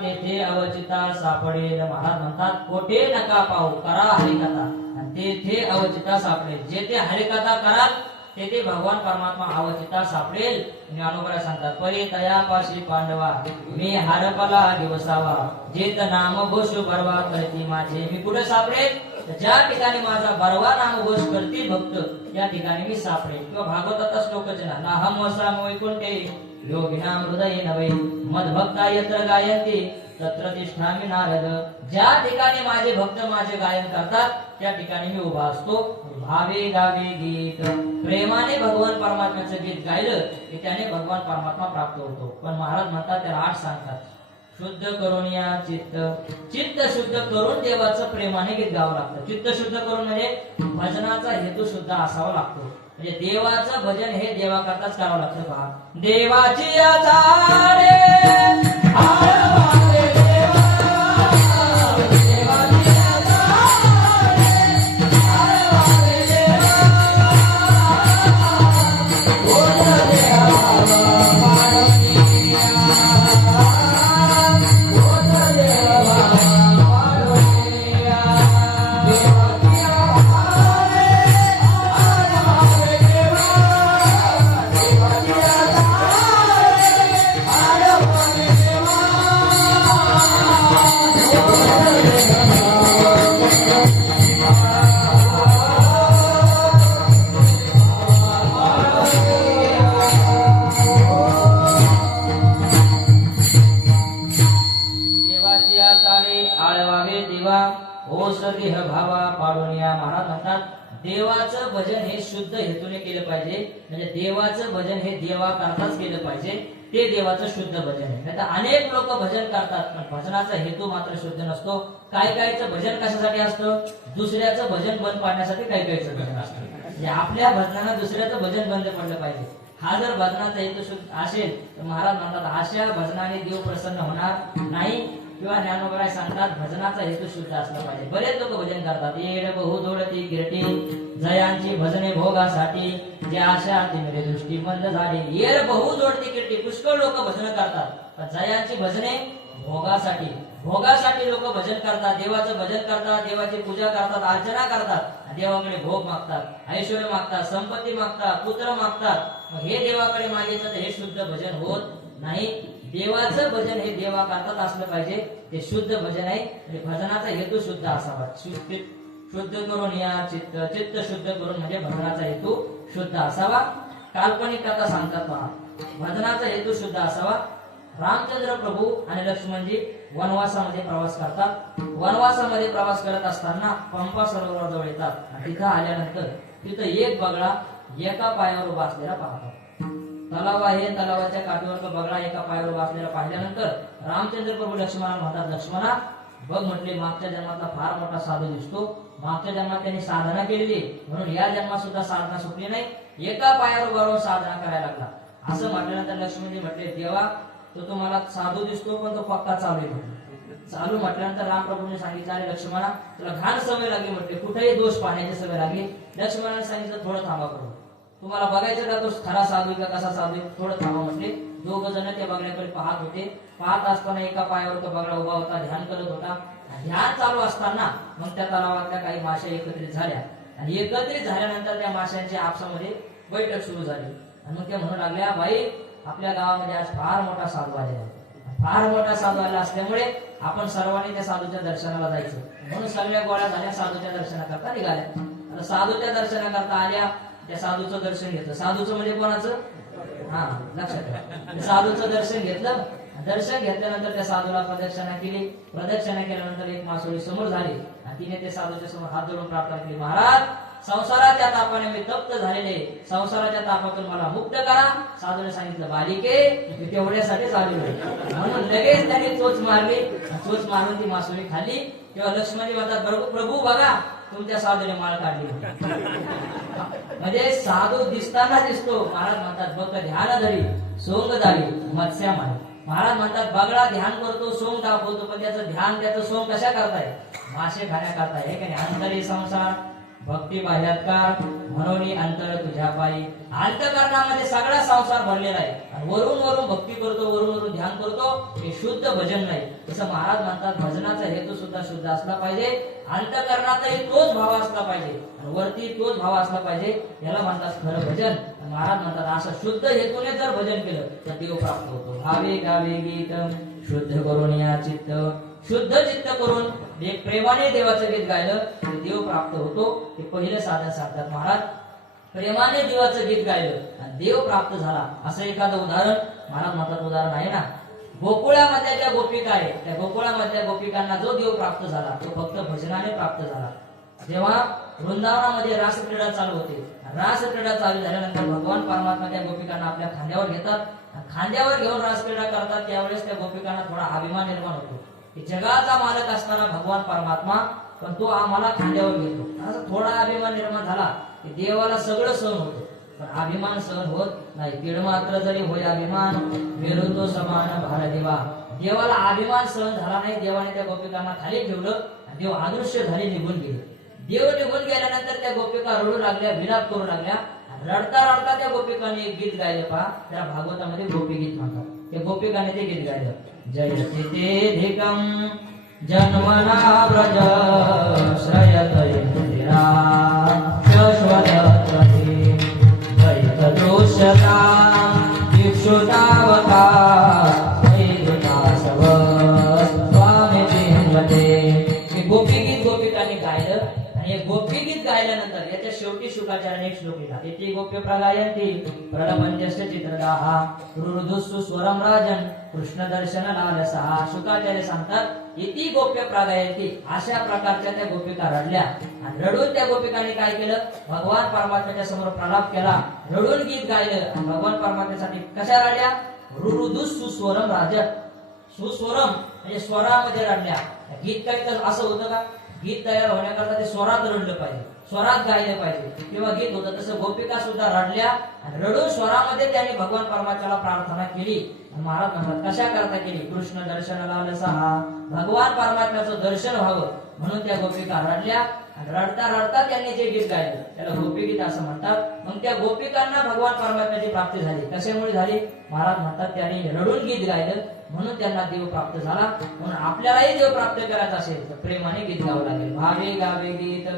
तेथे अवचिता सापडेल. महाराज म्हणतात कोठे नका पाहू करा हरिकथा आणि तेथे अवचिता सापडेल. जेथे हरिकथा कराल तेथे भगवान परमात्मा अवचिता सापडेल. ज्ञानोबा सांगतात परी तयापाशी पांडवा मी हरपला दिवसावा जेत नाम घोष बरवा करती माझे. मी कुठे सापडेल? ज्या ठिकाणी माझा बरवा नाम घोष करतील भक्त त्या ठिकाणी मी सापडेल. किंवा भागवताचा श्लोकच ना नाहम वसाम वैकुंठे योगिनाम हृदये नवे मदभक्ता यत्र गायन्ति तत्र तिष्ठामि नारद. ज्या ठिकाणी माझे भक्त माझे गायन करतात त्या ठिकाणी मी उभा असतो. भावे गावे गीत प्रेमाने भगवान परमात्म्याचं गीत गायलं की त्याने भगवान परमात्मा प्राप्त होतो. पण महाराज म्हणतात त्याला 8 सांगतात. शुद्ध करून या चित्त. चित्त शुद्ध करून देवाचं प्रेमाने गीत गावं लागतं. चित्त शुद्ध करून म्हणजे भजनाचा हेतू सुद्धा असावा लागतो. म्हणजे देवाचं भजन हे देवा करताच करावं लागतं. पहा देवाची आचारे आळवाले देवा. देवाची आचारे आळवाले देवा. बोल देवा पाडोनिया. बोल देवा पाडोनिया. देवाची आचारे आळवाले देवा. देवाची आचारे आळवाले देवा. देवाची आचारे आळवावे देवा ओस देह भावा पाडोनिया. महाराज म्हणतात देवाचं भजन हे शुद्ध हेतूने केलं पाहिजे. म्हणजे देवाचं भजन हे देवा करताच केलं पाहिजे. ते देवाचं शुद्ध भजन आहे. नाही तर अनेक लोक भजन करतात पण भजनाचा हेतू मात्र शुद्ध नसतो. काही काहीचं भजन कशासाठी असतं? दुसऱ्याचं भजन बंद पाडण्यासाठी काही काहीचं भजन असतं. म्हणजे आपल्या भजनानं दुसऱ्याचं भजन बंद पडलं पाहिजे. हा जर भजनाचा हेतू शुद्ध असेल तर महाराज म्हणतात अशा भजनाने देव प्रसन्न होणार नाही. किंवा ज्ञानोबराय सांगतात भजनाचा हेतू शुद्ध असला पाहिजे. बरेच लोक भजन करतात. येड बहु दोडती गिरटी जयांची भजने भोगासाठी जे आशा तिमिरे दृष्टी मंद झाली. येड बहु दोडती गिरटी पुष्कळ लोक भजन करतात पण जयांची भजने भोगासाठी. भोगासाठी लोक भजन करतात. देवाचं भजन करतात, देवाची पूजा करतात, अर्चना करतात, देवाकडे भोग मागतात, ऐश्वर्य मागतात, संपत्ती मागतात, पुत्र मागतात. मग हे देवाकडे मागितलं तर हे शुद्ध भजन होत नाही. देवाचं भजन हे देवा करतात असलं पाहिजे. ते शुद्ध भजन आहे. भजनाचा हेतू शुद्ध असावा. शुद्ध करून या चित्त. चित्त शुद्ध करून म्हणजे भजनाचा हेतू शुद्ध असावा. काल्पनिक कथा सांगतात पहा. भजनाचा हेतू शुद्ध असावा. रामचंद्र प्रभू आणि लक्ष्मणजी वनवासामध्ये प्रवास करतात. वनवासामध्ये प्रवास करत असताना पंपा सरोवराजवळ येतात. तिथं आल्यानंतर तिथं एक बगळा एका पायावर उभा असलेला पाहतात. तलाव आहे, तलावाच्या काठीवर तो बगळा एका पायावर उभा असलेला पाहिल्यानंतर रामचंद्र प्रभू लक्ष्मणाला म्हणतात लक्ष्मणा बघ म्हटले मागच्या जन्मातला फार मोठा साधू दिसतो. मागच्या जन्मात त्यांनी साधना केलेली म्हणून या जन्मात सुद्धा साधना सुटली नाही. एका पायावर उभा राहून साधना करायला लागला. असं म्हटल्यानंतर लक्ष्मणजी म्हटले देवा तो तुम्हाला साधू दिसतो पण तो पक्का चालू आहे. चालू म्हटल्यानंतर रामप्रभूंनी सांगितलं, अरे लक्ष्मणा तुला घाण सवय लागली म्हटले, कुठेही दोष पाहण्याची सवय लागली. लक्ष्मणाने सांगितलं थोडं थांबा प्रभू, तुम्हाला बघायचं का तो खरा साधू का कसा साधू, थोडं थांबा म्हटले. दोघ जण त्या बगड्याकडे पाहत होते. पाहत असताना एका पायावर तो बगडा उभा होता, ध्यान करत होता. ध्यान चालू असताना मग त्या तलावातल्या काही माश्या एकत्रित झाल्या आणि एकत्रित झाल्यानंतर त्या माशांच्या आपसामध्ये बैठक सुरू झाली. आणि मग त्या म्हणू लागल्या, बाई आपल्या गावामध्ये आज फार मोठा साधू आलेला आहे, फार मोठा साधू आला असल्यामुळे आपण सर्वांनी त्या साधूच्या दर्शनाला जायचं. म्हणून सगळ्या गोळ्या झाल्या, साधूच्या दर्शनाकरता निघाल्या. आता साधूच्या दर्शनाकरता आल्या, त्या साधूचं दर्शन घेतलं. साधूचं म्हणजे कोणाचं? हा, लक्षात ठेवा. साधूचं दर्शन घेतलं. दर्शन घेतल्यानंतर त्या साधूला प्रदक्षिणा केली. प्रदक्षिणा केल्यानंतर एक मासोळी समोर झाली आणि तिने ते साधूच्या समोर हात जोडून प्रार्थना केली, महाराज संसाराच्या तापाने मी तप्त झालेले, संसाराच्या तापातून मला मुक्त करा. साधूने सांगितलं, बालिके मी तेवढ्यासाठीच आलेलो आहे. म्हणून लगेच त्याने चोच मारली. चोच मारून ती मासोळी खाल्ली. तेव्हा लक्ष्मणी म्हणतात, प्रभू बघा तुमच्या साधूने माळ काढली. म्हणजे साधू दिसताना दिसतो. महाराज म्हणतात, बघ ध्यान धरी सोंग झाली मत्स्या मारी. महाराज म्हणतात, बगळा ध्यान करतो, सोंग दाखवतो, पण त्याचं ध्यान त्याचं सोंग कशा करताय? मासे खाण्याकरता. हे की नाही? अंतरी संसार भक्ती बाह्यात्कार म्हणून अंतर तुझ्या पायी. अंतकरणामध्ये सगळा संसार भरलेला आहे आणि वरून वरून भक्ती करतो, वरून वरून ध्यान करतो, हे शुद्ध भजन नाही. जसं महाराज म्हणतात, भजनाचा हेतू सुद्धा शुद्ध असला पाहिजे, अंतकरणातही तोच भाव असला पाहिजे आणि वरती तोच भाव असला पाहिजे. याला म्हणतात खरं भजन. महाराज म्हणतात, असं शुद्ध हेतूने जर भजन केलं तर देव प्राप्त होतो. भावे गावे गीत शुद्ध करून या चित्त, शुद्ध चित्त करून प्रेमाने देवाचं गीत गायलं तर देव प्राप्त होतो. हे पहिलं साधन सांगतात महाराज. प्रेमाने देवाचं गीत गायलं आणि देव प्राप्त झाला. असं एखादं उदाहरण महाराज म्हणतात, उदाहरण आहे ना, गोकुळामधल्या ज्या गोपिका आहे, त्या गोकुळामधल्या गोपिकांना जो देव प्राप्त झाला तो फक्त भजनाने प्राप्त झाला. जेव्हा वृंदावनामध्ये रासक्रीडा चालू होते, रासक्रीडा चालू झाल्यानंतर भगवान परमात्मा त्या गोपिकांना आपल्या खांद्यावर घेतात. खांद्यावर घेऊन रासक्रीडा करतात. त्यावेळेस त्या गोपिकांना थोडा अभिमान निर्माण होतो की जगाचा मालक असताना भगवान परमात्मा, पण तो आम्हाला खांद्यावर घेतो. असा थोडा अभिमान निर्माण झाला की देवाला सगळं सहन होतं, पण अभिमान सहन होत नाही. तीळ मात्र जरी होय अभिमान, विरुद्ध समान भार देवा. देवाला अभिमान सहन झाला नाही. देवाने त्या गोपिकांना खाली ठेवलं आणि देव अदृश्य झाले, निघून गेले. देव निघून गेल्यानंतर त्या गोपिका रडू लागल्या, विलाप करू लागल्या. रडता रडता त्या गोपिकांनी एक गीत गायलं पहा, त्याला भागवतामध्ये गोपी गीत म्हणतात. त्या गोपिकाने ते गीत गायलं, जयते तेधिकं जन्मना व्रज श्रयते इंदिरा शश्वतत्वते जयत दोषता विक्षुतावका वैदुतासव स्वामी चिन्वते. हे गोपी गीत गोपिकांनी गायलं आणि हे गोपी गीत गायल्यानंतर याच्या शेवटी शुकाचार्याने एक श्लोक लिहिला, इति गोप्य प्रगायन्ति प्रलपन्यस्य चित्रदाः रुरुदुस्सु स्वरम राजन कृष्ण दर्शन लालसा. शुकाचार्य सांगतात, इति गोप्य प्रगायन्ति, अशा प्रकारच्या त्या गोपिका रडल्या आणि रडून त्या गोपिकांनी काय केलं, भगवान परमात्म्याच्या समोर प्रलाप केला, रडून गीत गायलं आणि भगवान परमात्म्यासाठी कशा रडल्या, रुरुदुस्सु स्वरम राजन. सुस्वरम म्हणजे स्वरामध्ये रडल्या. गीत काय तर असं होतं का, गीत तयार होण्याकरता ते स्वरात रडलं पाहिजे, स्वरात गायलं पाहिजे, तेव्हा गीत होतं. तसं गोपिका सुद्धा रडल्या आणि रडून स्वरामध्ये त्यांनी भगवान परमात्म्याला प्रार्थना केली. महाराज म्हणतात, कशा करता केली, कृष्ण दर्शन लालसा, भगवान परमात्म्याचं दर्शन व्हावं म्हणून त्या गोपिका रडल्या आणि रडता रडता त्यांनी जे गीत गायलं त्याला गोपीगीत असं म्हणतात. मग त्या गोपिकांना भगवान परमात्म्याची प्राप्ती झाली. कशामुळे झाली, महाराज म्हणतात, त्यांनी रडून गीत गायलं म्हणून त्यांना देव प्राप्त झाला. म्हणून आपल्यालाही देव प्राप्त करायचा असेल तर प्रेमाने गीत गावं लागेल. भावे गावे गीत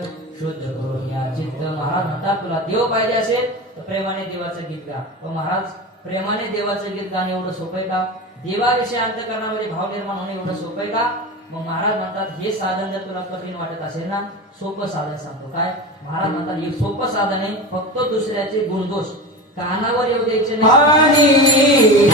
शुद्ध करून या चित्त. महाराज म्हणतात, तुला देव पाहिजे असेल तर प्रेमाने देवाचं गीत गा. पण महाराज, प्रेमाने देवाचं गीत गाणं एवढं सोपं आहे का, देवाविषयी अंतःकरणामध्ये भाव निर्माण होणं एवढं सोपं आहे का? मग महाराज म्हणतात, हे साधन जर तुला कठीण वाटत असेल ना, सोपं साधन सांगतो. काय महाराज म्हणतात, हे सोपं साधन आहे, फक्त दुसऱ्याचे गुणदोष कानावर येऊ द्यायचे नाही.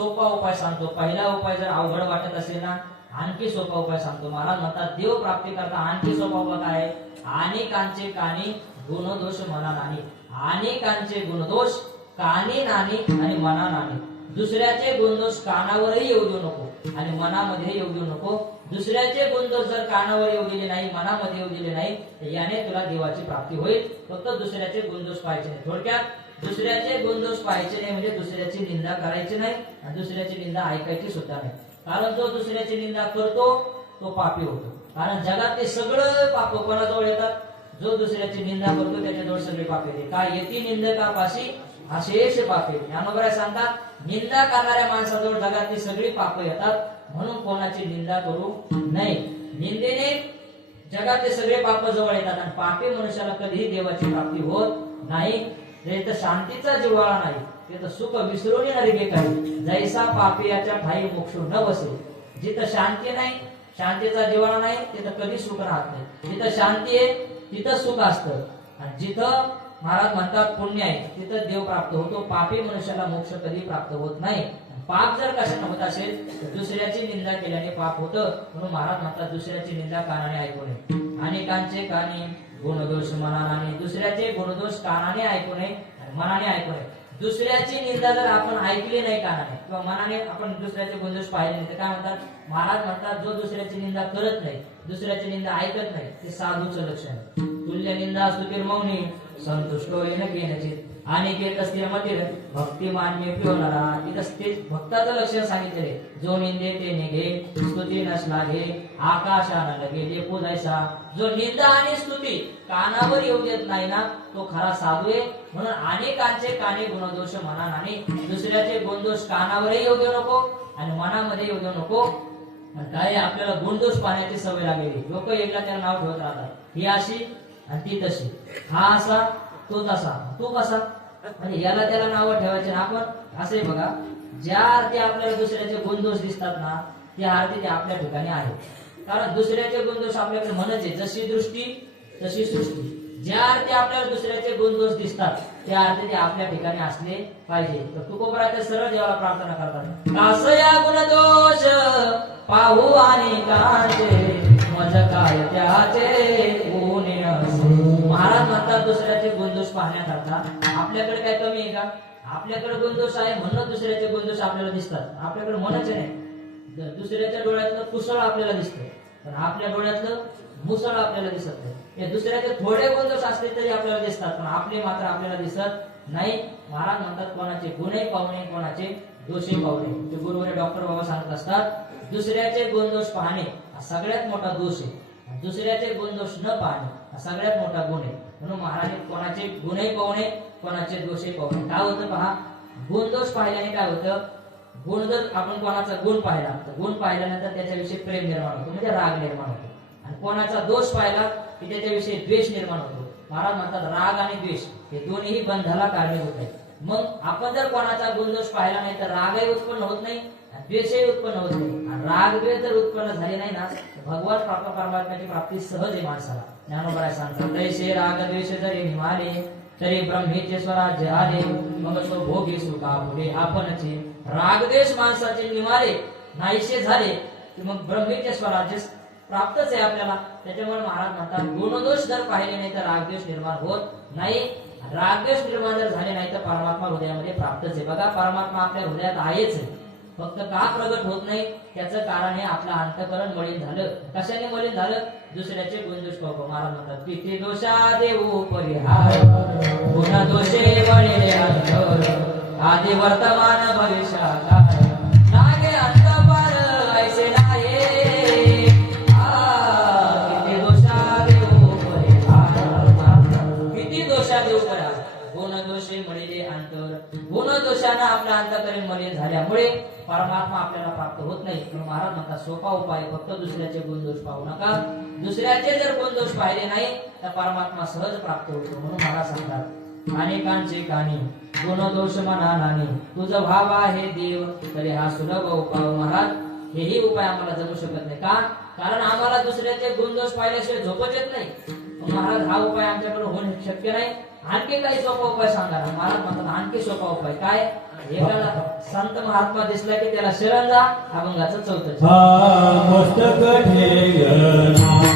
सोपा उपाय सांगतो. पहिला उपाय जर अवघड वाटत असेल ना, आणखी सोपा उपाय सांगतो. महाराज म्हणतात देव प्राप्ती करता आणखी सोपा उपाय काय आहे? अनेकांचे कानी गुणदोष मना नाही. अनेकांचे गुणदोष कानी नानी आणि मना नानी. दुसऱ्याचे गुणदोष कानावरही येऊ देऊ नको आणि मनामध्ये येऊ देऊ नको. दुसऱ्याचे गुणदोष जर कानावर येऊ दिले नाही, मनामध्ये येऊ दिले नाही, तर याने तुला देवाची प्राप्ती होईल. फक्त दुसऱ्याचे गुणदोष पाहायचे नाही. थोडक्यात दुसऱ्याचे गुणदोष पाहायचे नाही म्हणजे दुसऱ्याची निंदा करायची नाही आणि दुसऱ्याची निंदा ऐकायची सुद्धा नाही. कारण जो दुसऱ्याची निंदा करतो तो पापी होतो. कारण जगातले सगळं पाप कोणाजवळ येतात? जो दुसऱ्याची निंदा करतो त्याच्याजवळ सगळे पाप येते. काय येते निंदकापाशी अशेष पापे. ज्ञानोबराय सांगतात निंदा करणाऱ्या माणसाजवळ जगातली सगळी पाप येतात. म्हणून कोणाची निंदा करू नये. निंदेने जगातले सगळे पाप जवळ येतात आणि पापी मनुष्याला कधीही देवाची प्राप्ती होत नाही. ते तर शांतीचा जिव्हाळा नाही, ते तर सुख विसरून येणारी बेकारी. जैसा पापियाच्या ठाई मोक्ष न बसे. जिथं शांती नाही, शांतीचा जिव्हाळा नाही, तिथं कधी सुख राहत नाही. जिथं शांती आहे तिथं सुख असतं आणि जिथं महाराज म्हणतात पुण्य आहे तिथं देव प्राप्त होतो. पापी मनुष्याला मोक्ष कधी प्राप्त होत नाही. पाप जर कशाने होत असेल तर दुसऱ्याची निंदा केल्याने पाप होतं. म्हणून महाराज म्हणतात दुसऱ्याची निंदा कानाने ऐकू नये. अनेकांचे कानी गुणदोष मनाने. दुसऱ्याचे गुणदोष कानाने ऐकू नये आणि मनाने ऐकू नये. दुसऱ्याची निंदा जर आपण ऐकली नाही कानाने किंवा मनाने आपण दुसऱ्याचे गुणदोष पाहिले नाही तर काय म्हणतात? महाराज म्हणतात जो दुसऱ्याची निंदा करत नाही, दुसऱ्याची निंदा ऐकत नाही, ते साधूचं लक्षण. तुल्य निंदा स्तुतीर मौनी संतुष्ट होईन केनचित. अनिकेत स्थिर मतीर भक्ती मान्य पिवणारा. इथं ते भक्ताचं लक्षण सांगितले. जो निंदे ते निघे, स्तुती नसला घे, आकाशाला लगे लेपू जायचा. जो निंदा आणि स्तुती कानावर येऊ देत नाही ना, तो खरा साधू आहे. म्हणून अनेकांचे कानी गुणदोष मना नाही. दुसऱ्याचे गुणदोष कानावरही येऊ देऊ नको आणि मनामध्ये येऊ देऊ नको. काय आपल्याला गुणदोष पाहण्याची सवय लागलेली. लोक एकला त्याला नाव ठेवत राहतात, ही अशी आणि ती तशी, हा असा तो तसा, तू कसा. म्हणजे याला त्याला नाव ठेवायचे. आपण असे बघा, ज्या अर्थी आपल्याला दुसऱ्याचे गुणदोष दिसतात ना, त्या अर्थी ते आपल्या ठिकाणी आहे. कारण दुसऱ्याचे गुणदोष आपल्याकडे म्हणत आहे. जशी दृष्टी तशी सृष्टी. ज्या अर्थी आपल्याला दुसऱ्याचे गुणदोष दिसतात त्या अर्थी ते आपल्या ठिकाणी असले पाहिजे. तर तुकोबराच्या सरळ देवाला प्रार्थना करतात. कासया गुणदोष पाहू आणि काचे मज काय त्याचे गुणे असे. महाराज म्हणतात दुसऱ्याचे गुणदोष पाहण्याकरता आपल्याकडे काय कमी आहे का? आपल्याकडे गुणदोष आहे म्हणून दुसऱ्याचे गुणदोष आपल्याला दिसतात. आपल्याकडे म्हणायचे नाही. दुसऱ्याच्या डोळ्यातलं कुसळ आपल्याला दिसतं पण आपल्या डोळ्यातलं मुसळ आपल्याला दिसत नाही. हे दुसऱ्याचे थोडे गुणदोष असले तरी आपल्याला दिसतात पण आपले मात्र आपल्याला दिसत नाही. महाराज म्हणतात कोणाचे गुणही पाहुणे, कोणाचे दोषही पाहुणे. ते गुरुवारी डॉक्टर बाबा सांगत असतात दुसऱ्याचे गुणदोष पाहणे हा सगळ्यात मोठा दोष आहे. दुसऱ्याचे गुणदोष न पाहणे हा सगळ्यात मोठा गुण आहे. म्हणून महाराज कोणाचे गुणही पाहुणे, कोणाचे दोषही पाहुणे. काय होतं पहा, गुणदोष पाहिल्याने काय होतं? गुण जर आपण कोणाचा गुण पाहिला तर गुण पाहिल्यानंतर त्याच्याविषयी प्रेम निर्माण होतो म्हणजे राग निर्माण होतो. आणि कोणाचा दोष पाहिला की त्याच्याविषयी द्वेष निर्माण होतो. महाराज म्हणतात राग आणि द्वेष हे दोन्ही बंधाला कारणीभूत आहेत. मग आपण जर कोणाचा गुणदोष पाहिला नाही तर रागही उत्पन्न होत नाही, द्वेषही उत्पन्न होत नाही. आणि राग द्वेष जर उत्पन्न झाले नाही ना, भगवान प्राप्त परमात्म्याची प्राप्ती सहज आहे माणसाला. ज्ञानोबराय सांगतात तैसे राग द्वेष जरी निमाले तरी ब्रह्मेचे स्वराज्य आले. मग तो भोगी सुखा पुढे आपणचे. रागद्वेष माणसाचे निमाले नाहीसे झाले की मग ब्रह्मेचे स्वराज्य प्राप्तच आहे आपल्याला. त्याच्यामुळे महाराज म्हणतात गुणदोष जर पाहिले नाही तर रागद्वेष निर्माण होत नाही. रागद्वेष निर्माण जर झाले नाही तर परमात्मा हृदयामध्ये प्राप्तच आहे. बघा परमात्मा आपल्या हृदयात आहेच आहे, फक्त का प्रगट होत नाही त्याचं कारण हे आपलं अंतःकरण मलिन झालं. कशाने मलिन झालं? दुसऱ्याचे गुणदोष पाहू. महाराज म्हणतात किती दोषा देऊ परिहार गुण दोषे वळले अंतर आदि वर्तमान भविष्यकाळ लागे अंतपार ऐसे नाये. किती दोषा देऊ परिहार किती दोषा देऊ परिहार गुण दोषे मळले अंतर. गुण दोषाने आपलं अंतःकरण मलिन झाल्यामुळे परमात्मा आपल्याला प्राप्त होत नाही. म्हणून महाराज म्हणतात सोपा उपाय फक्त दुसऱ्याचे गुणदोष पाहू नका. दुसऱ्याचे जर गुणदोष पाहिले नाही तर परमात्मा सहज प्राप्त होतो. म्हणून महाराज सांगतात अनेकांचे कानी गुणदोष मना नानी तुझ भाव आहे देव तरी हा सुलभ उपाय. महाराज हेही उपाय आम्हाला जमू शकत नाही. का? कारण आम्हाला दुसऱ्याचे गुणदोष पाहिल्याशिवाय झोपच येत नाही. महाराज हा उपाय आमच्याकडे होणे शक्य नाही. आणखी काही सोपा उपाय सांगा. महाराज म्हणतात आणखी सोपा उपाय काय? एखादा संत महात्मा दिसला की त्याला शरण जा. अभंगाचं चौथं हा मस्तक ठेंगणा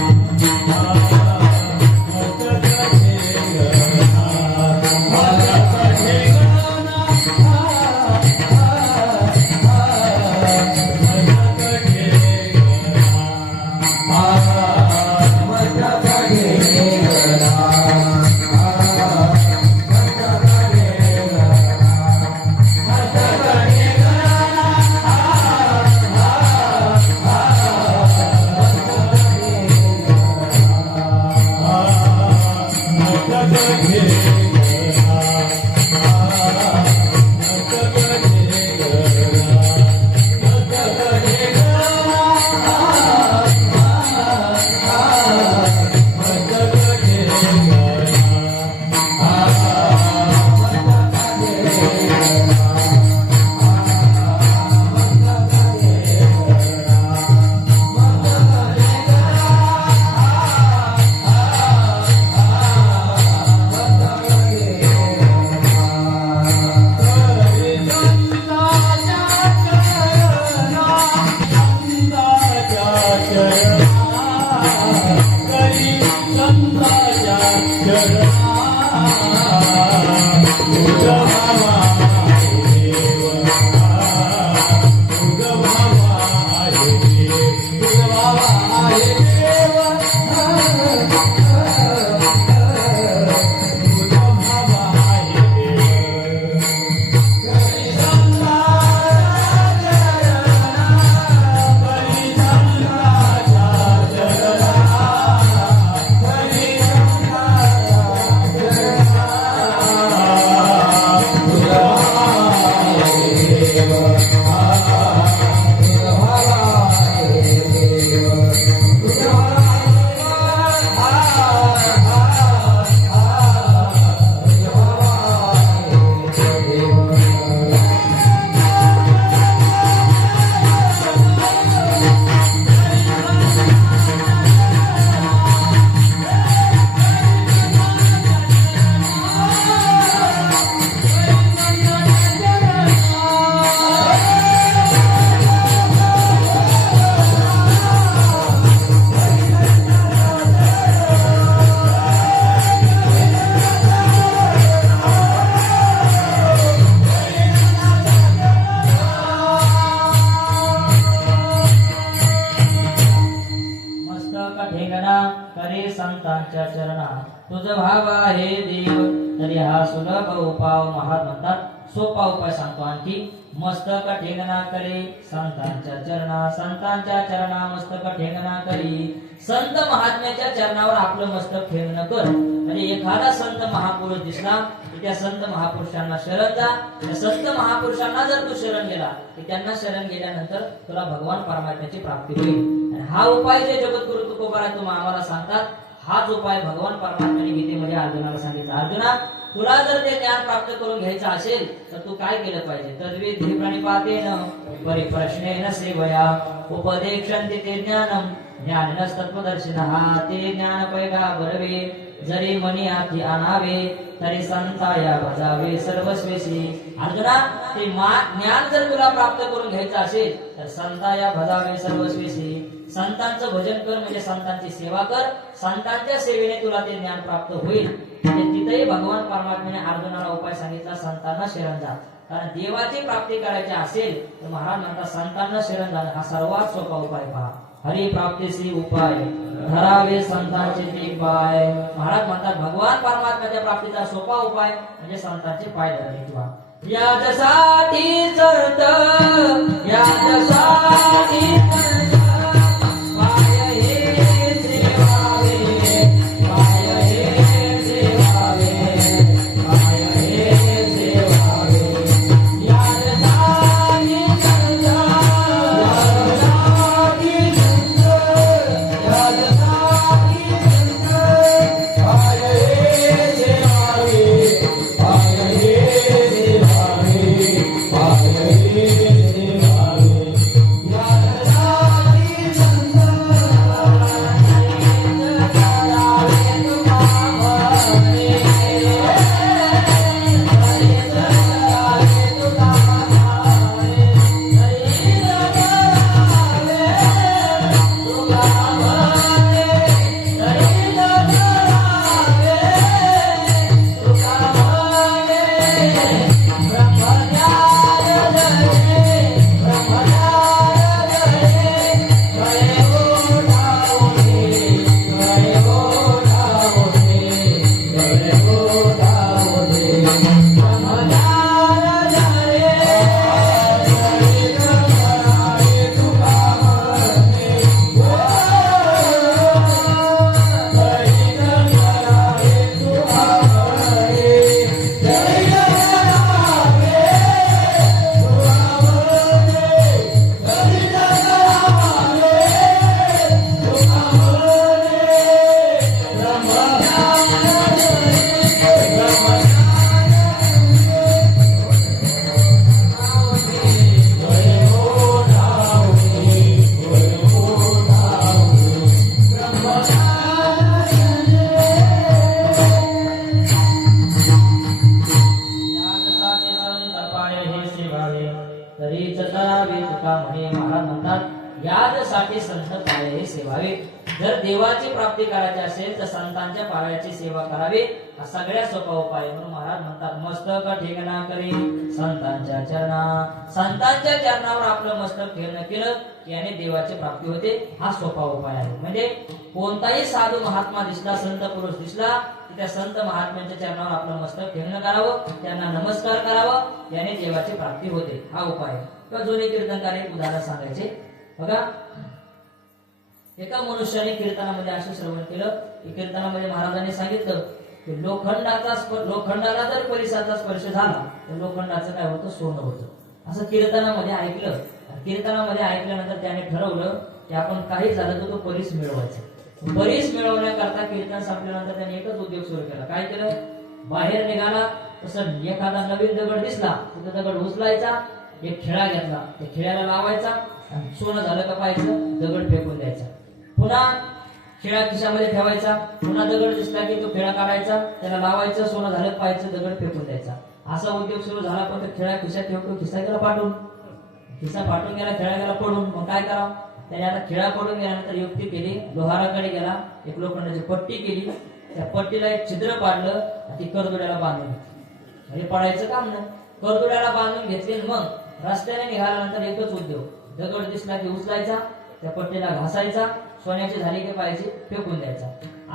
मस्तक ठेंगणा मस्तक ठेंगणा करे संतांच्या चरणा तुझ भाव आहे देव. तरी हा सुलभ उपाय महाराज म्हणतात. सोपा उपाय सांगतो आणखी. मस्तक ठेंगणा करे संतांच्या चरणा, संतांच्या चरणा मस्तक ठेंगणा करी. संत महात्म्याच्या चरणावर आपलं मस्तक ठेंगणं कर. म्हणजे एखादा संत महापुरुष दिसला की त्या संत महापुरुषांना शरण जा. त्या संत महापुरुषांना जर तू शरण गेला की त्यांना शरण गेल्यानंतर तुला भगवान परमात्म्याची प्राप्ती होईल. आणि हा उपाय जे जगद्गुरु तुकोबाराय तुम्ही आम्हाला सांगतात, हाच उपाय भगवान परमात्म्याने गीतेमध्ये अर्जुनाला सांगितला. अर्जुना, तुला जर ते ज्ञान प्राप्त करून घ्यायचं असेल तर तू काय केलं पाहिजे? तद्विधी प्रणिपातेन परिप्रश्नेन सेवया उपदेक्षन्ति ते ज्ञानम ज्ञानिनस्तत्वदर्शिनः. ते ज्ञान पैगा बरवे जरी मनी आधी आणावे तरी संताया भजावे सर्वस्वेशी. अर्जुना, ते ज्ञान जर तुला प्राप्त करून घ्यायचं असेल तर संताया भजावे सर्वस्वेशी. संतांचं भजन कर म्हणजे संतांची सेवा कर. संतांच्या सेवेने तुला ते ज्ञान प्राप्त होईल. म्हणजे तिथेही भगवान परमात्म्याने अर्जुनाला उपाय सांगितला, संतांना शरण जा. कारण देवाची प्राप्ती करायची असेल तर महाराज म्हणतात संतांना शरण जाणं हा सर्वात सोपा उपाय पहा. हरी प्राप्तीसी उपाय धरावे संतांचे ते पाय. महाराज म्हणतात भगवान परमात्म्याच्या प्राप्तीचा सोपा उपाय म्हणजे संतांचे पाय धरणे किंवा याच्यासाठी चरत याच्यासाठी नका म्हणे. महाराज म्हणतात यासाठी संत पाळे सेवावे. जर देवाची प्राप्ती करायची असेल तर संतांच्या पायाची सेवा करावी. हा सगळ्यात सोपा उपाय. म्हणून महाराज म्हणतात मस्तक ठेंगणा करी संतांच्या चरणा. संतांच्या चरणावर आपलं मस्तक ठेवणं केलं याने देवाची प्राप्ती होते. हा सोपा उपाय आहे. म्हणजे कोणताही साधू महात्मा दिसला, संत पुरुष दिसला की त्या संत महात्म्यांच्या चरणावर आपलं मस्तक ठेवणं करावं, त्यांना नमस्कार करावा, याने देवाची प्राप्ती होते. हा उपाय. किंवा जुने कीर्तनकार एक उदाहरण सांगायचे बघा. एका मनुष्याने कीर्तनामध्ये असं श्रवण केलं की कीर्तनामध्ये महाराजांनी सांगितलं की लोखंडाला जर परिसाचा स्पर्श झाला तर लोखंडाचं काय होतं, सोनं होतं. असं कीर्तनामध्ये ऐकलं. कीर्तनामध्ये ऐकल्यानंतर त्याने ठरवलं की आपण काही झालं तर तो परीस मिळवायचा. परीस मिळवण्याकरता कीर्तन संपल्यानंतर त्याने एकच उद्योग सुरू केला. काय केलं, बाहेर निघाला तसं एखादा नवीन दगड दिसला तिथं दगड उचलायचा, एक खिळा घेतला, त्या खिळ्याला लावायचा आणि सोनं झालं का पाहायचं, दगड फेकून द्यायचा. पुन्हा खिळा खिशामध्ये ठेवायचा, पुन्हा दगड दिसला की तो खिळा काढायचा, त्याला लावायचं, सोनं झालं पाहायचं, दगड फेकून द्यायचा. असा उद्योग सुरू झाला. पण खिळा खिशात ठेवतो, खिसा गेला फाटून, खिसा फाटून गेला, खिळा गेला पडून. मग काय करावं, त्याने आता खिळा पडून गेल्यानंतर युक्ती केली, लोहाराकडे गेला, एक लोखंडाची पट्टी केली, त्या पट्टीला एक छिद्र पाडलं, ती करदुड्याला बांधून घेतली. म्हणजे पडायचं काम नाही, करदुड्याला बांधून घेतली. मग रस्त्याने निघाल्यानंतर एकच उद्योग, दगड दिसला की उचलायचा, त्या पट्टीला घासायचा, सोन्याची झाली की पाहिजे फेकून द्यायचा.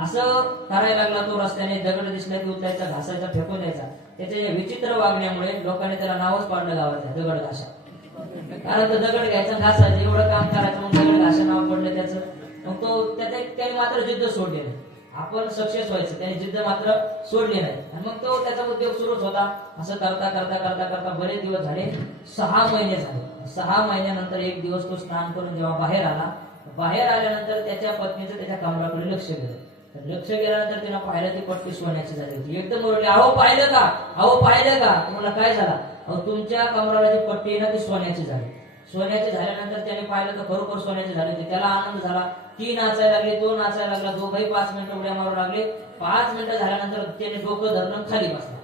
असं करायला लागला तो. रस्त्याने दगड दिसला की उचलायचा, घासायचा, फेकून द्यायचा. त्याच्या विचित्र वागण्यामुळे लोकांनी त्याला नावच पाडलं गावात दगड घासा. कारण तो दगड घ्यायचा, घासायचं, एवढं काम करायचं, मग दगड घासा नाव पडलं त्याचं. मग तो त्याने मात्र जिद्द सोडली नाही. आपण सक्सेस व्हायचं, त्याने जिद्द मात्र सोडली नाही. आणि मग तो त्याचा उद्योग सुरूच होता. असं करता करता करता करता बरेच दिवस झाले, 6 महिने झाले. 6 महिन्यानंतर एक दिवस तो स्नान करून जेव्हा बाहेर आला, बाहेर आल्यानंतर त्याच्या पत्नीचं त्याच्या कमराकडे लक्ष गेलं. लक्ष गेल्यानंतर तिनं पाहिलं ती पट्टी सोन्याची झाली होती. एकदम ओरडली, अहो पाहिलं का, अहो पाहिलं का. तुम्हाला काय झालं, अहो तुमच्या कमराला जी पट्टी आहे ना ती सोन्याची झाली. सोन्याची झाल्यानंतर त्याने पाहिलं तर खरोखर सोन्याची झाली होती. त्याला आनंद झाला. ती नाचायला लागली, तो नाचायला लागला, दोघंही 5 मिनिटं उड्या मारू लागले. 5 मिनिटं झाल्यानंतर त्याने डोकं धरून खाली बसला.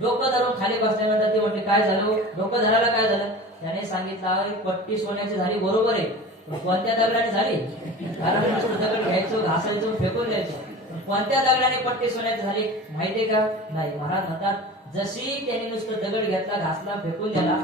डोकं धरून खाली बसल्यानंतर ते म्हटले काय झालं, डोकं धरायला काय झालं. त्याने सांगितलं पट्टी सोन्याची झाली बरोबर आहे, कोणत्या दगडाने झाली. कारण दगड घ्यायचं, घासायचं, फेकून द्यायचं. कोणत्या दगडाने पट्टी सोन्याची झाली माहितीये का, नाही. महाराज म्हणतात जशी त्याने नुसतं दगड घेतला, घासला, फेकून दिला,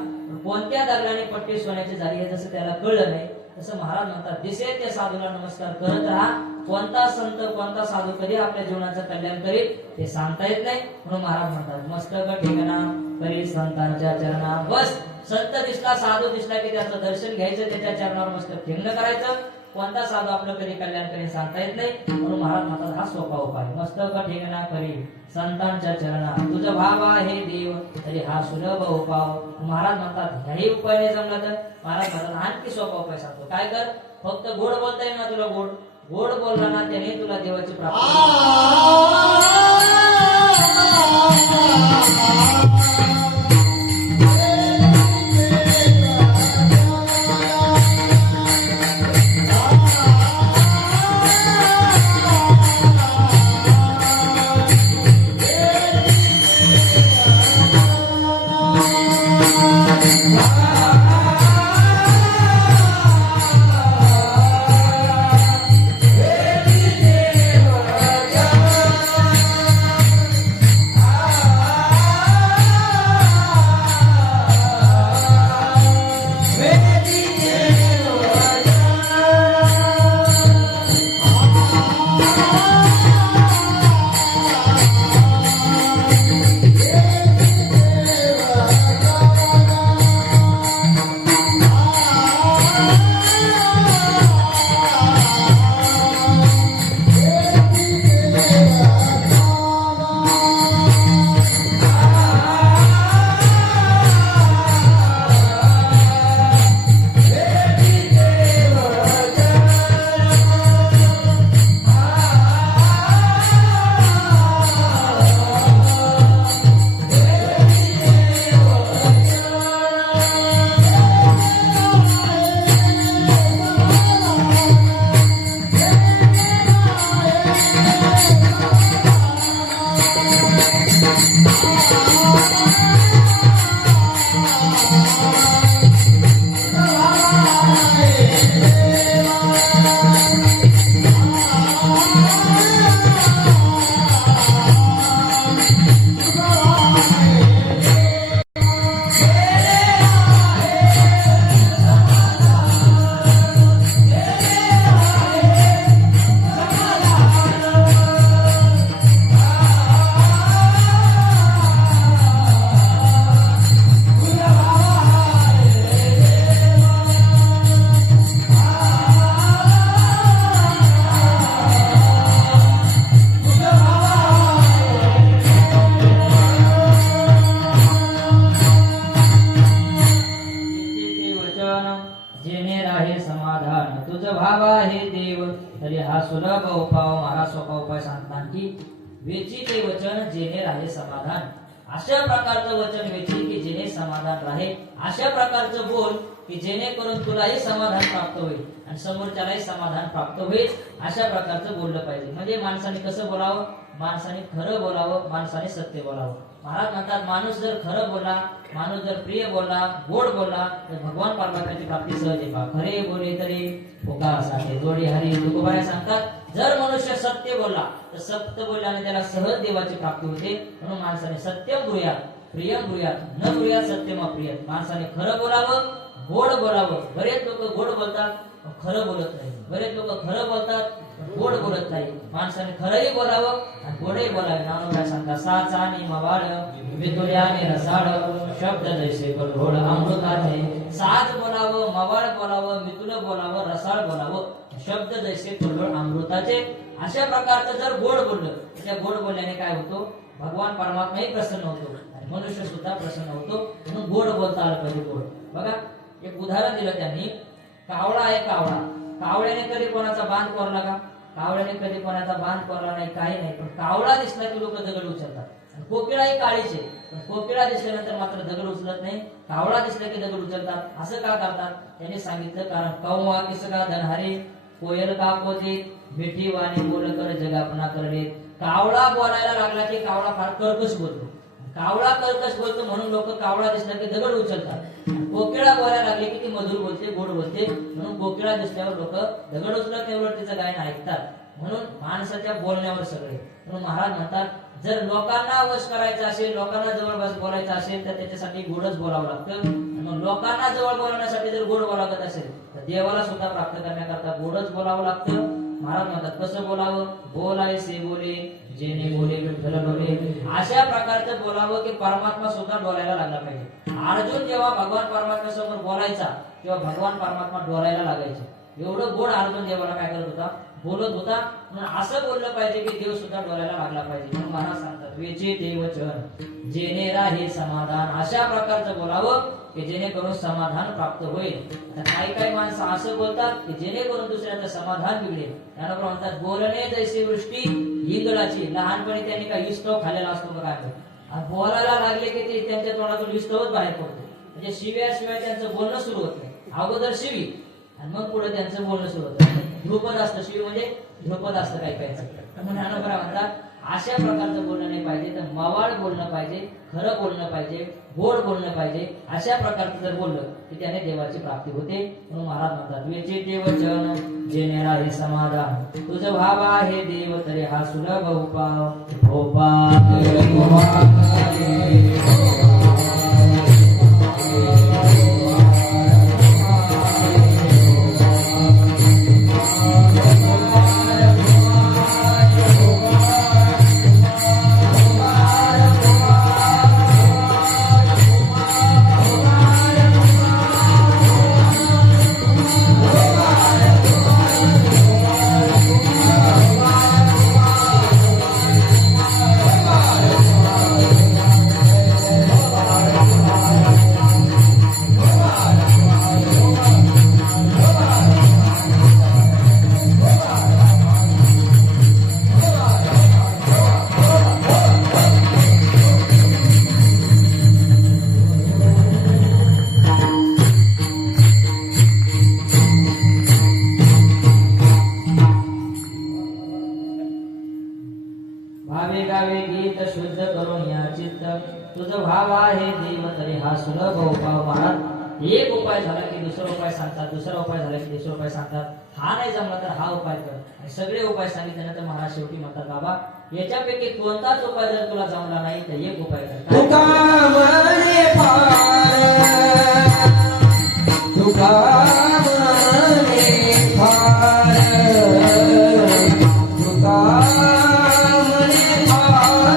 कोणत्या दगडाने पट्टी सोन्याची झाली हे जसं त्याला कळलं नाही, तसं महाराज म्हणतात दिसेल त्या साधूला नमस्कार करत राहा. कोणता संत, कोणता साधू कधी आपल्या जीवनाचं कल्याण करेल ते सांगता येत नाही. म्हणून महाराज म्हणतात मस्तक ठेंगणा करी संतांच्या चरणा. बस संत दिसला, साधू दिसला की त्याचं दर्शन घ्यायचं, त्याच्या चरणावर मस्तक ठेंगणं करायचं. कोणता साधू आपलं कधी कल्याण करेल सांगता येत नाही. म्हणून महाराज म्हणतात हा सोपा उपाय, मस्तक ठेंगणा करी संतांच्या चरणा. तुझा भाव आहे देव तरी हा सुलभ उपाय. महाराज म्हणतात ह्याही उपाय नाही जमला तर महाराज म्हणतात आणखी सोपा उपाय सांगतो. काय कर, फक्त गोड बोलता येईल ना तुला, गोड गोड बोलला ना त्याने तुला देवाची प्राप्ती. ते वचन जेणे राहे समाधान तुझ भावा हे देव तरी हा सुलभ उपाय महाराज सोपा उपाय सांगतात की वेची ते वचन जेणे राहे समाधान अशा प्रकारचं वचन वेची की जेणे समाधान राहे अशा प्रकारचं बोल की जेणेकरून तुलाही समाधान प्राप्त होईल आणि समोरच्यालाही समाधान प्राप्त होईल अशा प्रकारचं बोललं पाहिजे म्हणजे माणसाने कसं बोलावं माणसाने खरं बोलावं माणसाने सत्य बोलावं महाराज म्हणतात माणूस जर खरं बोलला माणूस जर प्रिय बोलला गोड बोलला तर भगवान परमात्म्याची प्राप्ती सहज आहे खरे बोले तरी फुका साथे जोडी हरी तुकोबारा सांगतात जर मनुष्य सत्य बोलला तर सत्य बोलल्याने त्याला सहज देवाची प्राप्ती होते म्हणून माणसाने सत्यम ब्रूयात प्रियम ब्रूयात न ब्रूयात सत्यम अप्रियत माणसाने खरं बोलावं गोड बोलावं बरेच लोक गोड बोलतात पण खरं बोलत नाही बरेच लोक खरं बोलतात गोड बोलत नाही माणसाने खरंही बोलावं आणि गोडही बोलावे नानोबा सांगतात साचा आणि मवाळ वितुल्याने रसाळ शब्द जैसे गोड अमृताचे साच बोलावं मवाळ बोलावं मितुल बोलावं रसाळ बोलावं शब्द जैसे कुल्लोळ अमृताचे अशा प्रकारचं जर गोड बोललं त्या गोड बोलल्याने काय होतो भगवान परमात्माही प्रसन्न होतो आणि मनुष्य सुद्धा प्रसन्न होतो म्हणून गोड बोलता आलं पाहिजे गोड बघा एक उदाहरण दिलं त्यांनी कावळा आहे कावळा कावळ्याने कधी कोणाचा बांध कोरला का कावळ्याने कधी कोणाचा बांध कोरला नाही काही नाही पण कावळा दिसला की लोक दगड उचलतात कोकिळाही काळीचे पण कोकिळा दिसल्यानंतर मात्र दगड उचलत नाही कावळा दिसला की दगड उचलतात असं का करतात त्यांनी सांगितलं कारण कौवा किसका धनहारे कोयल का पोते मिठी वाणी बोल कर जगापना करणे कावळा बोलायला लागला की कावळा फार कर्कश बोलतो कावळा कर्कश बोलतो म्हणून लोक कावळा दिसला की दगड उचलतात कोकिळा बोलायला लागले की ती मधुर बोलते गोड बोलते म्हणून कोकिळा दिसल्यावर लोक दगड उचलत नाही उलट तिचं गायन ऐकतात म्हणून माणसाच्या बोलण्यावर सगळे म्हणून महाराज म्हणतात जर लोकांना वश करायचं असेल लोकांना जवळ बोलायचं असेल तर त्याच्यासाठी गोडच बोलावं लागतं मग लोकांना जवळ बोलवण्यासाठी जर गोड बोलावत असेल तर देवाला सुद्धा प्राप्त करण्याकरता गोडच बोलावं लागतं महाराज म्हणतात कसं बोलावं बोलाय से बोले जेणे बोले विठ्ठल बोले अशा प्रकारचं बोलावं की परमात्मा सुद्धा डोलायला लागला पाहिजे अर्जुन जेव्हा भगवान परमात्मा समोर बोलायचा तेव्हा भगवान परमात्मा डोलायला लागायचे एवढं गोड अर्जुन देवाला काय करत होता बोलत होता म्हणून असं बोललं पाहिजे की देव सुद्धा डोलायला लागला पाहिजे म्हणून महाराज सांगतात वेचे देवचन जेणे राहे समाधान अशा प्रकारचं बोलावं की जेणेकरून समाधान प्राप्त होईल काही काही माणसं असं बोलतात की जेणेकरून दुसऱ्याचं समाधान बिघडेल त्यांना म्हणतात बोलणे जैसे वृष्टी इंगळाची लहानपणी त्यांनी काही इस्तव खाल्लेला असतो बघा आणि बोलायला लागले की ते त्यांच्या तोंडातून इस्तवच बाहेर पडतो म्हणजे शिव्या त्यांचं बोलणं सुरू होत नाही अगोदर शिवी आणि मग पुढे त्यांचं बोलणं सुरू होतं ध्रुपद असतं शिवी म्हणजे ध्रुपद असतं काही काही म्हणून म्हणतात अशा प्रकारचं बोलणं नाही पाहिजे तर मवाळ बोलणं पाहिजे खरं बोलणं पाहिजे गोड बोलणं पाहिजे अशा प्रकारचं जर बोललं की त्याने देवाची प्राप्ती होते म्हणून महाराज म्हणतात वेचे देवचन जेणे राहे समाधान तुझं भाव आहे देव तरी हा सुलभ उपाय भावे गावे गीत शुद्ध करून या चित्त तुझं भाव आहे देव तरी हा सुलभ उपाय महाराज एक उपाय झाला की दुसरा उपाय सांगतात, दुसरा उपाय झाला की तिसरा उपाय सांगतात. हा नाही जमला तर हा उपाय कर. आणि सगळे उपाय सांगितल्यानंतर महाराज शेवटी म्हणतात, बाबा याच्यापैकी कोणताच उपाय जर तुला जमला नाही तर एक उपाय कर. तुका म्हणे फार, तुका म्हणे फार, तुका म्हणे फार,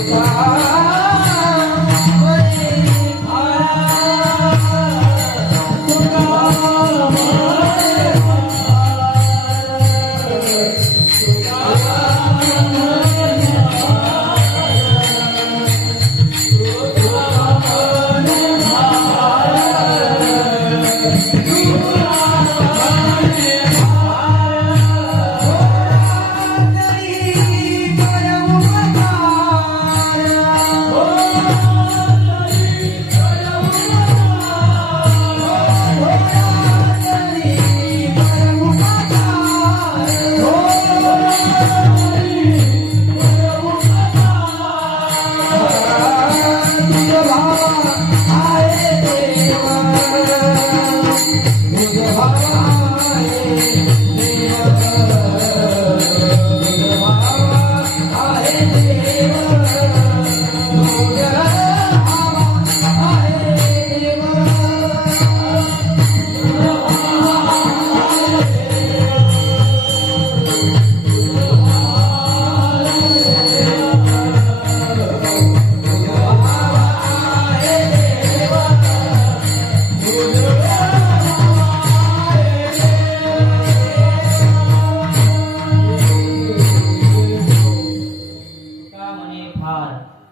तुका म्हणे फार, तुका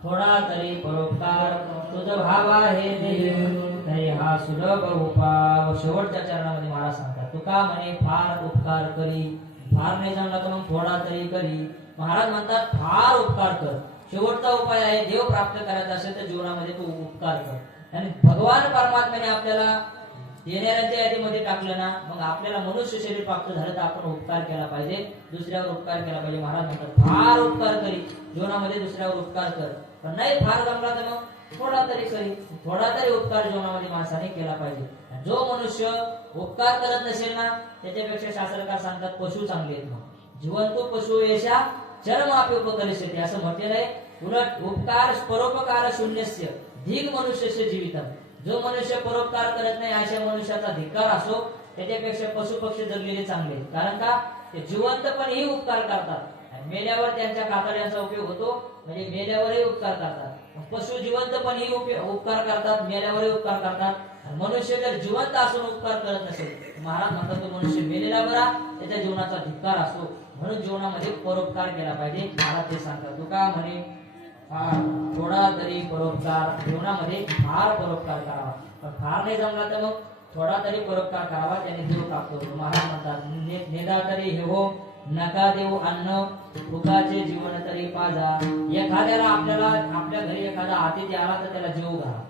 थोडा तरी परोपकार तुझ भाव आहे देव, तरी हा सुलभ उपाय. शेवटच्या चरणामध्ये महाराज सांगतात, तुका म्हणे फार उपकार करी. फार नाही जमला तर मग थोडा तरी करी. महाराज म्हणतात फार उपकार कर. शेवटचा उपाय आहे, देव प्राप्त करायचा असेल तर जीवनामध्ये तू उपकार कर. आणि भगवान परमात्म्याने आपल्याला येणाऱ्यांच्या यादीमध्ये टाकलं ना, मग आपल्याला मनुष्य शरीर प्राप्त झालं तर आपण उपकार केला पाहिजे, दुसऱ्यावर उपकार केला पाहिजे. महाराज म्हणतात फार उपकार करी, जीवनामध्ये दुसऱ्यावर उपकार कर. पण नाही फार जमला तर मग थोडा तरी करी. थोडा तरी उपकार जीवनामध्ये माणसाने केला पाहिजे. जो मनुष्य उपकार करत नसेल ना, त्याच्यापेक्षा शास्त्रकार सांगतात पशु चांगले आहेत. मग जिवंत पशु येशा चरम उपकरिष्यते असं म्हटलेलं आहे. उलट उपकार परोपकार शून्यस्य धिक मनुष्यस्य जीवितम. जो मनुष्य परोपकार करत नाही अशा मनुष्याचा धिक्कार असो, त्याच्यापेक्षा पशु पक्षी जगलेले चांगले. कारण का, ते जिवंतपणेही उपकार करतात आणि मेल्यावर त्यांच्या कातड्यांचा उपयोग होतो, म्हणजे मेल्यावरही उपकार करतात. पशु जिवंतपणेही उपकार करतात, मेल्यावरही उपकार करतात. मनुष्य जर जिवंत असून उपकार करत नसेल, महाराज म्हणतात तो मनुष्य मेलेला बरा, त्याच्या जीवनाचा धिक्कार असतो. म्हणून जीवनामध्ये परोपकार केला पाहिजे. महाराज ते सांगतात, तुका म्हणे थोडा तरी परोपकार, जीवनामध्ये फार परोपकार करावा. पण फार नाही जमला तर मग थोडा तरी परोपकार करावा, त्याने देव प्राप्त होतो. महाराज म्हणतात निदा तरी हे हो नका देऊ अन्न, भुकाचे जीवन तरी पाजा. एखाद्याला आपल्या घरी एखादा अतिथी आला तर त्याला जेव घाला,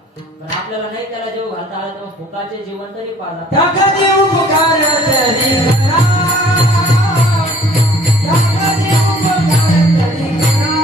पण आपल्याला नाही त्याला जेव घालता आला तर भुकाचे जीवन तरी पाजा. टाका देऊ पुकार तरी करा, टाका देऊ पुकार तरी करा.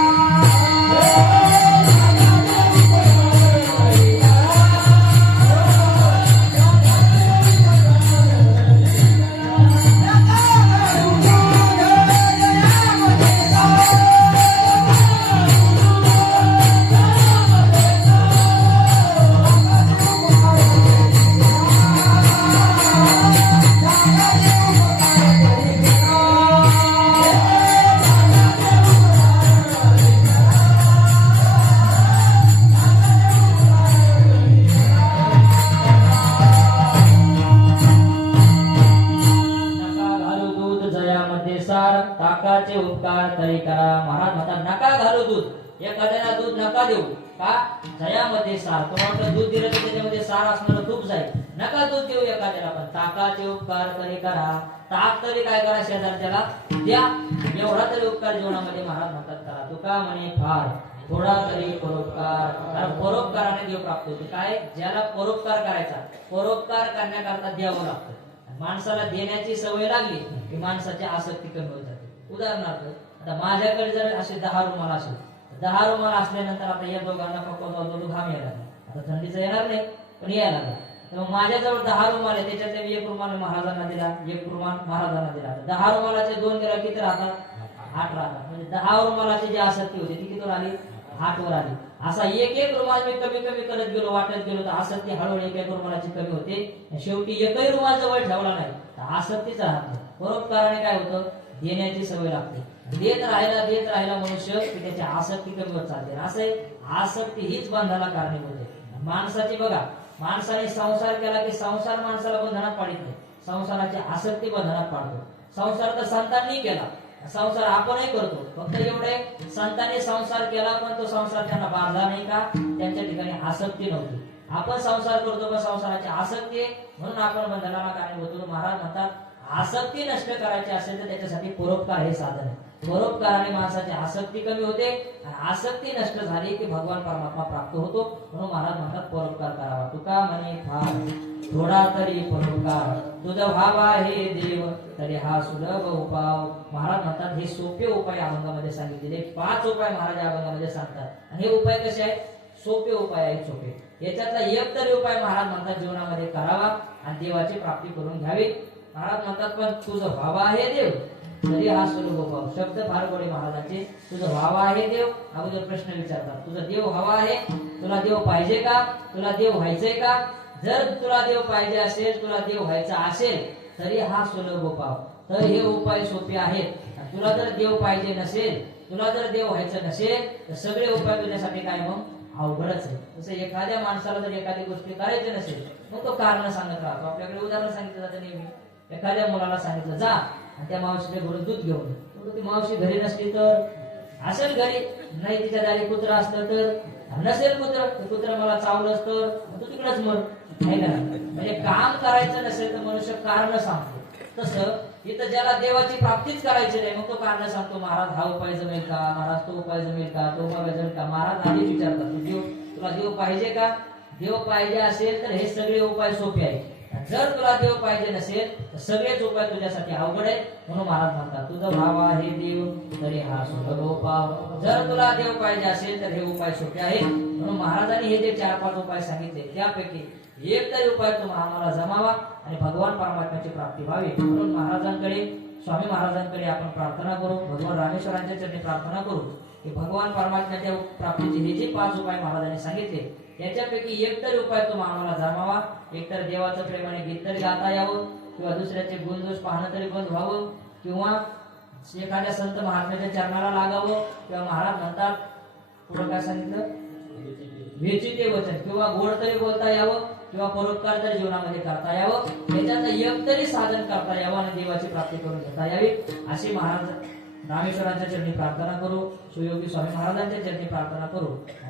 ताकाचे उपकार तरी करा. महाराज म्हणतात नका घालू दूध, एखाद्याला दूध नका देऊ. का, जयामध्ये सार. तुम्हाला दूध दिलं तर त्याच्यामध्ये सार असणारं तूप जाईल. नका दूध देऊ एखाद्याला, पण ताकाचे उपकार तरी करा. ताक तरी काय करा, शेजारच्याला द्या. एवढा तरी उपकार जीवनामध्ये महाराज म्हणतात करा. तुका म्हणे फार थोडा तरी परोपकार. कारण परोपकाराने देव प्राप्त होतो. काय, ज्याला परोपकार करायचा, परोपकार करण्याकरता द्यावं लागतं. माणसाला देण्याची सवय लागली की माणसाची आसक्ती कमी होत जाते. उदाहरणार्थ आता माझ्याकडे जर असे 10 रुमाल असेल, 10 रुमाल असल्यानंतर आता या दोघांना फक्त घाम येणार नाही. आता थंडीचं येणार नाही, पण यायला लागला. तर मग माझ्याजवळ 10 रुमाल आहे, त्याच्यातले एक रुमाल महाराजांना दिला, एक रुमाल महाराजांना दिला. 10 रुमालाचे 2 गेला किती राहतात? 8 राहतात. म्हणजे 10 रुमालाची जी आसक्ती होती ती किती आली? 8 वर आली. असा एक एक रुमाल मी कमी कमी करत गेलो, वाटत गेलो, तर आसक्ती हळूहळू एक एक रुमालाची कमी होते. शेवटी एकही रुमाल जवळ ठेवला नाही तर आसक्तीच राहते. परोपकाराने काय होतं? देण्याची सवय लागते. देत राहिला मनुष्य की त्याची आसक्ती कमी होत चालते. असं आसक्ती हीच बंधाला कारणीभूत आहे. माणसाची बघा, माणसाने संसार केला की संसार माणसाला बंधनात पाडित नाही, संसाराची आसक्ती बंधनात पाडतो. संसार तर संतांनी केला, संसार आपणही करतो. फक्त एवढे संतांनी संसार केला पण तो संसार त्यांना बांधला नाही का? त्यांच्या ठिकाणी आसक्ती नव्हती. आपण संसार करतो पण संसाराची आसक्ती आहे म्हणून आपण बंधनाला कारणीभूत होतो. महाराज म्हणतात आसक्ती नष्ट करायची असेल तर त्याच्यासाठी परोपकार हे साधन आहे. परोपकाराने माणसाची आसक्ती कमी होते आणि आसक्ती नष्ट झाली की भगवान परमात्मा प्राप्त होतो. म्हणून महाराज म्हणतात परोपकार करावा. तुका म्हणे फार थोडा तरी परोपकार, तुझा व्हावा हे देव तरी हा सुलभ उपाय. महाराज म्हणतात हे सोपे उपाय अभंगामध्ये सांगितलेले 5 उपाय महाराज अभंगामध्ये सांगतात. आणि हे उपाय कसे आहेत? सोपे उपाय आहेत. सोपे याच्यातला एक तरी उपाय महाराज म्हणतात जीवनामध्ये करावा आणि देवाची प्राप्ती करून घ्यावी. महाराज म्हणतात पण तुझं व्हावा आहे देव तरी हा सुलभ उपाय. शब्द फार गोडे महाराजांचे. तुझं व्हावा आहे देव. अगोदर प्रश्न विचारतात, तुझा देव हवा आहे? तुला देव पाहिजे का? तुला देव व्हायचंय का? जर तुला देव पाहिजे असेल, तुला देव व्हायचा असेल तरी हा सुलभ उपाय. तर हे उपाय सोपे आहेत. तुला जर देव पाहिजे नसेल, तुला जर देव व्हायचं नसेल तर सगळे उपाय तुझ्यासाठी काय मग अवघडच आहे. जसं एखाद्या माणसाला जर एखादी गोष्टी करायची नसेल मग तो कारण सांगत राहतो. आपल्याकडे उदाहरण सांगितलं जातं नेहमी. एखाद्या मुलाला सांगितलं जा आणि त्या मावशीने घरून दूध घेऊन, ती मावशी घरी नसली तर, असेल घरी नाही तिच्या दारी कुत्र असलं तर, नसेल कुत्र मला चावलं तर तू तिकडेच मर. नाही का? म्हणजे काम करायचं नसेल तर मनुष्य कारण सांगतो. तसं इथं ज्याला देवाची प्राप्तीच करायची नाही मग तो कारण सांगतो, महाराज हा उपाय जमेल का? महाराज तो उपाय जमेल का? तो उपाय जमेल का? महाराज आधीच विचारतात तुला देव पाहिजे का? देव पाहिजे असेल तर हे सगळे उपाय सोपे आहेत. जर तुला देव पाहिजे नसेल तर सगळेच उपाय तुझ्यासाठी अवघड आहेत. म्हणून महाराज म्हणतात तुझं व्हावा हे देव तरी हा सुलभ उपाय. जर तुला देव पाहिजे असेल तर हे उपाय सोपे आहेत. म्हणून महाराजांनी हे जे 4-5 उपाय सांगितले त्यापैकी एक तरी उपाय तुम्हाला आम्हाला जमावा आणि भगवान परमात्म्याची प्राप्ती व्हावी. म्हणून महाराजांकडे, स्वामी महाराजांकडे आपण प्रार्थना करू, भगवान रामेश्वरांच्या चरणी प्रार्थना करू की भगवान परमात्म्याच्या प्राप्तीचे हे जे 5 उपाय महाराजांनी सांगितले त्याच्यापैकी एक तरी उपाय तुम्हाला आम्हाला जमावा. एकतर देवाचं प्रेमाने गीत तरी गाता यावं, किंवा दुसऱ्याचे गुणदोष पाहणं तरी बंद व्हावं, किंवा एखाद्या संत महात्म्याच्या चरणाला लागावं, किंवा महाराज म्हणतात पुढे काय सांगितलं, वेचिते वचन, किंवा गोड तरी बोलता यावं, किंवा परोपकार तरी जीवनामध्ये करता यावं. त्याच्यात एक तरी साधन करता यावं आणि देवाची प्राप्ती करून घेता यावी अशी महाराज रामेश्वरांच्या चरणी प्रार्थना करू, सुयोगी स्वामी महाराजांच्या चरणी प्रार्थना करू.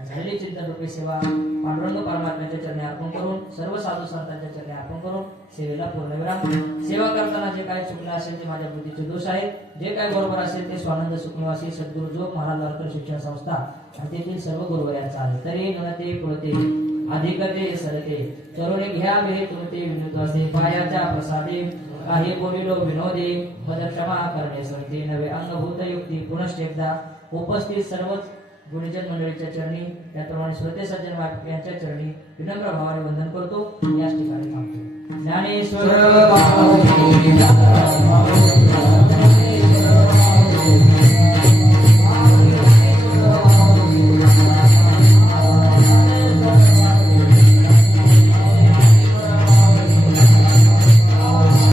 झालेली चिंतन रूपी सेवा पांडुरंग परमात्म्याच्या चरणी अर्पण करून, सर्व साधू संतांच्या चरणी अर्पण करून सेवेला पूर्णविराम. सेवा करताना जे काही चुकलं असेल ते माझ्या बुद्धीचे दोष आहेत, जे काही बरोबर असेल ते स्वानंद सुखनिवासी सद्गुरु जोग महाराज वारकर शिक्षण संस्था आणि तेथील सर्व गुरुवर्यांचा आहे. तरी ननते कुळते अधिकते सरते चरुणे घ्या हे तुमते विनुत असे पायाच्या प्रसादे काही बोलिलो विनोदे पद क्षमा करणे संते नवे अंगभूत युक्ती. पुनश्च एकदा उपस्थित सर्वच गुरुजन मंडळीच्या चरणी, त्याप्रमाणे श्रोते सज्जन यांच्या चरणी विनम्र भावाने वंदन करतो. याच ठिकाणी थांबतो. ज्ञानेश्वर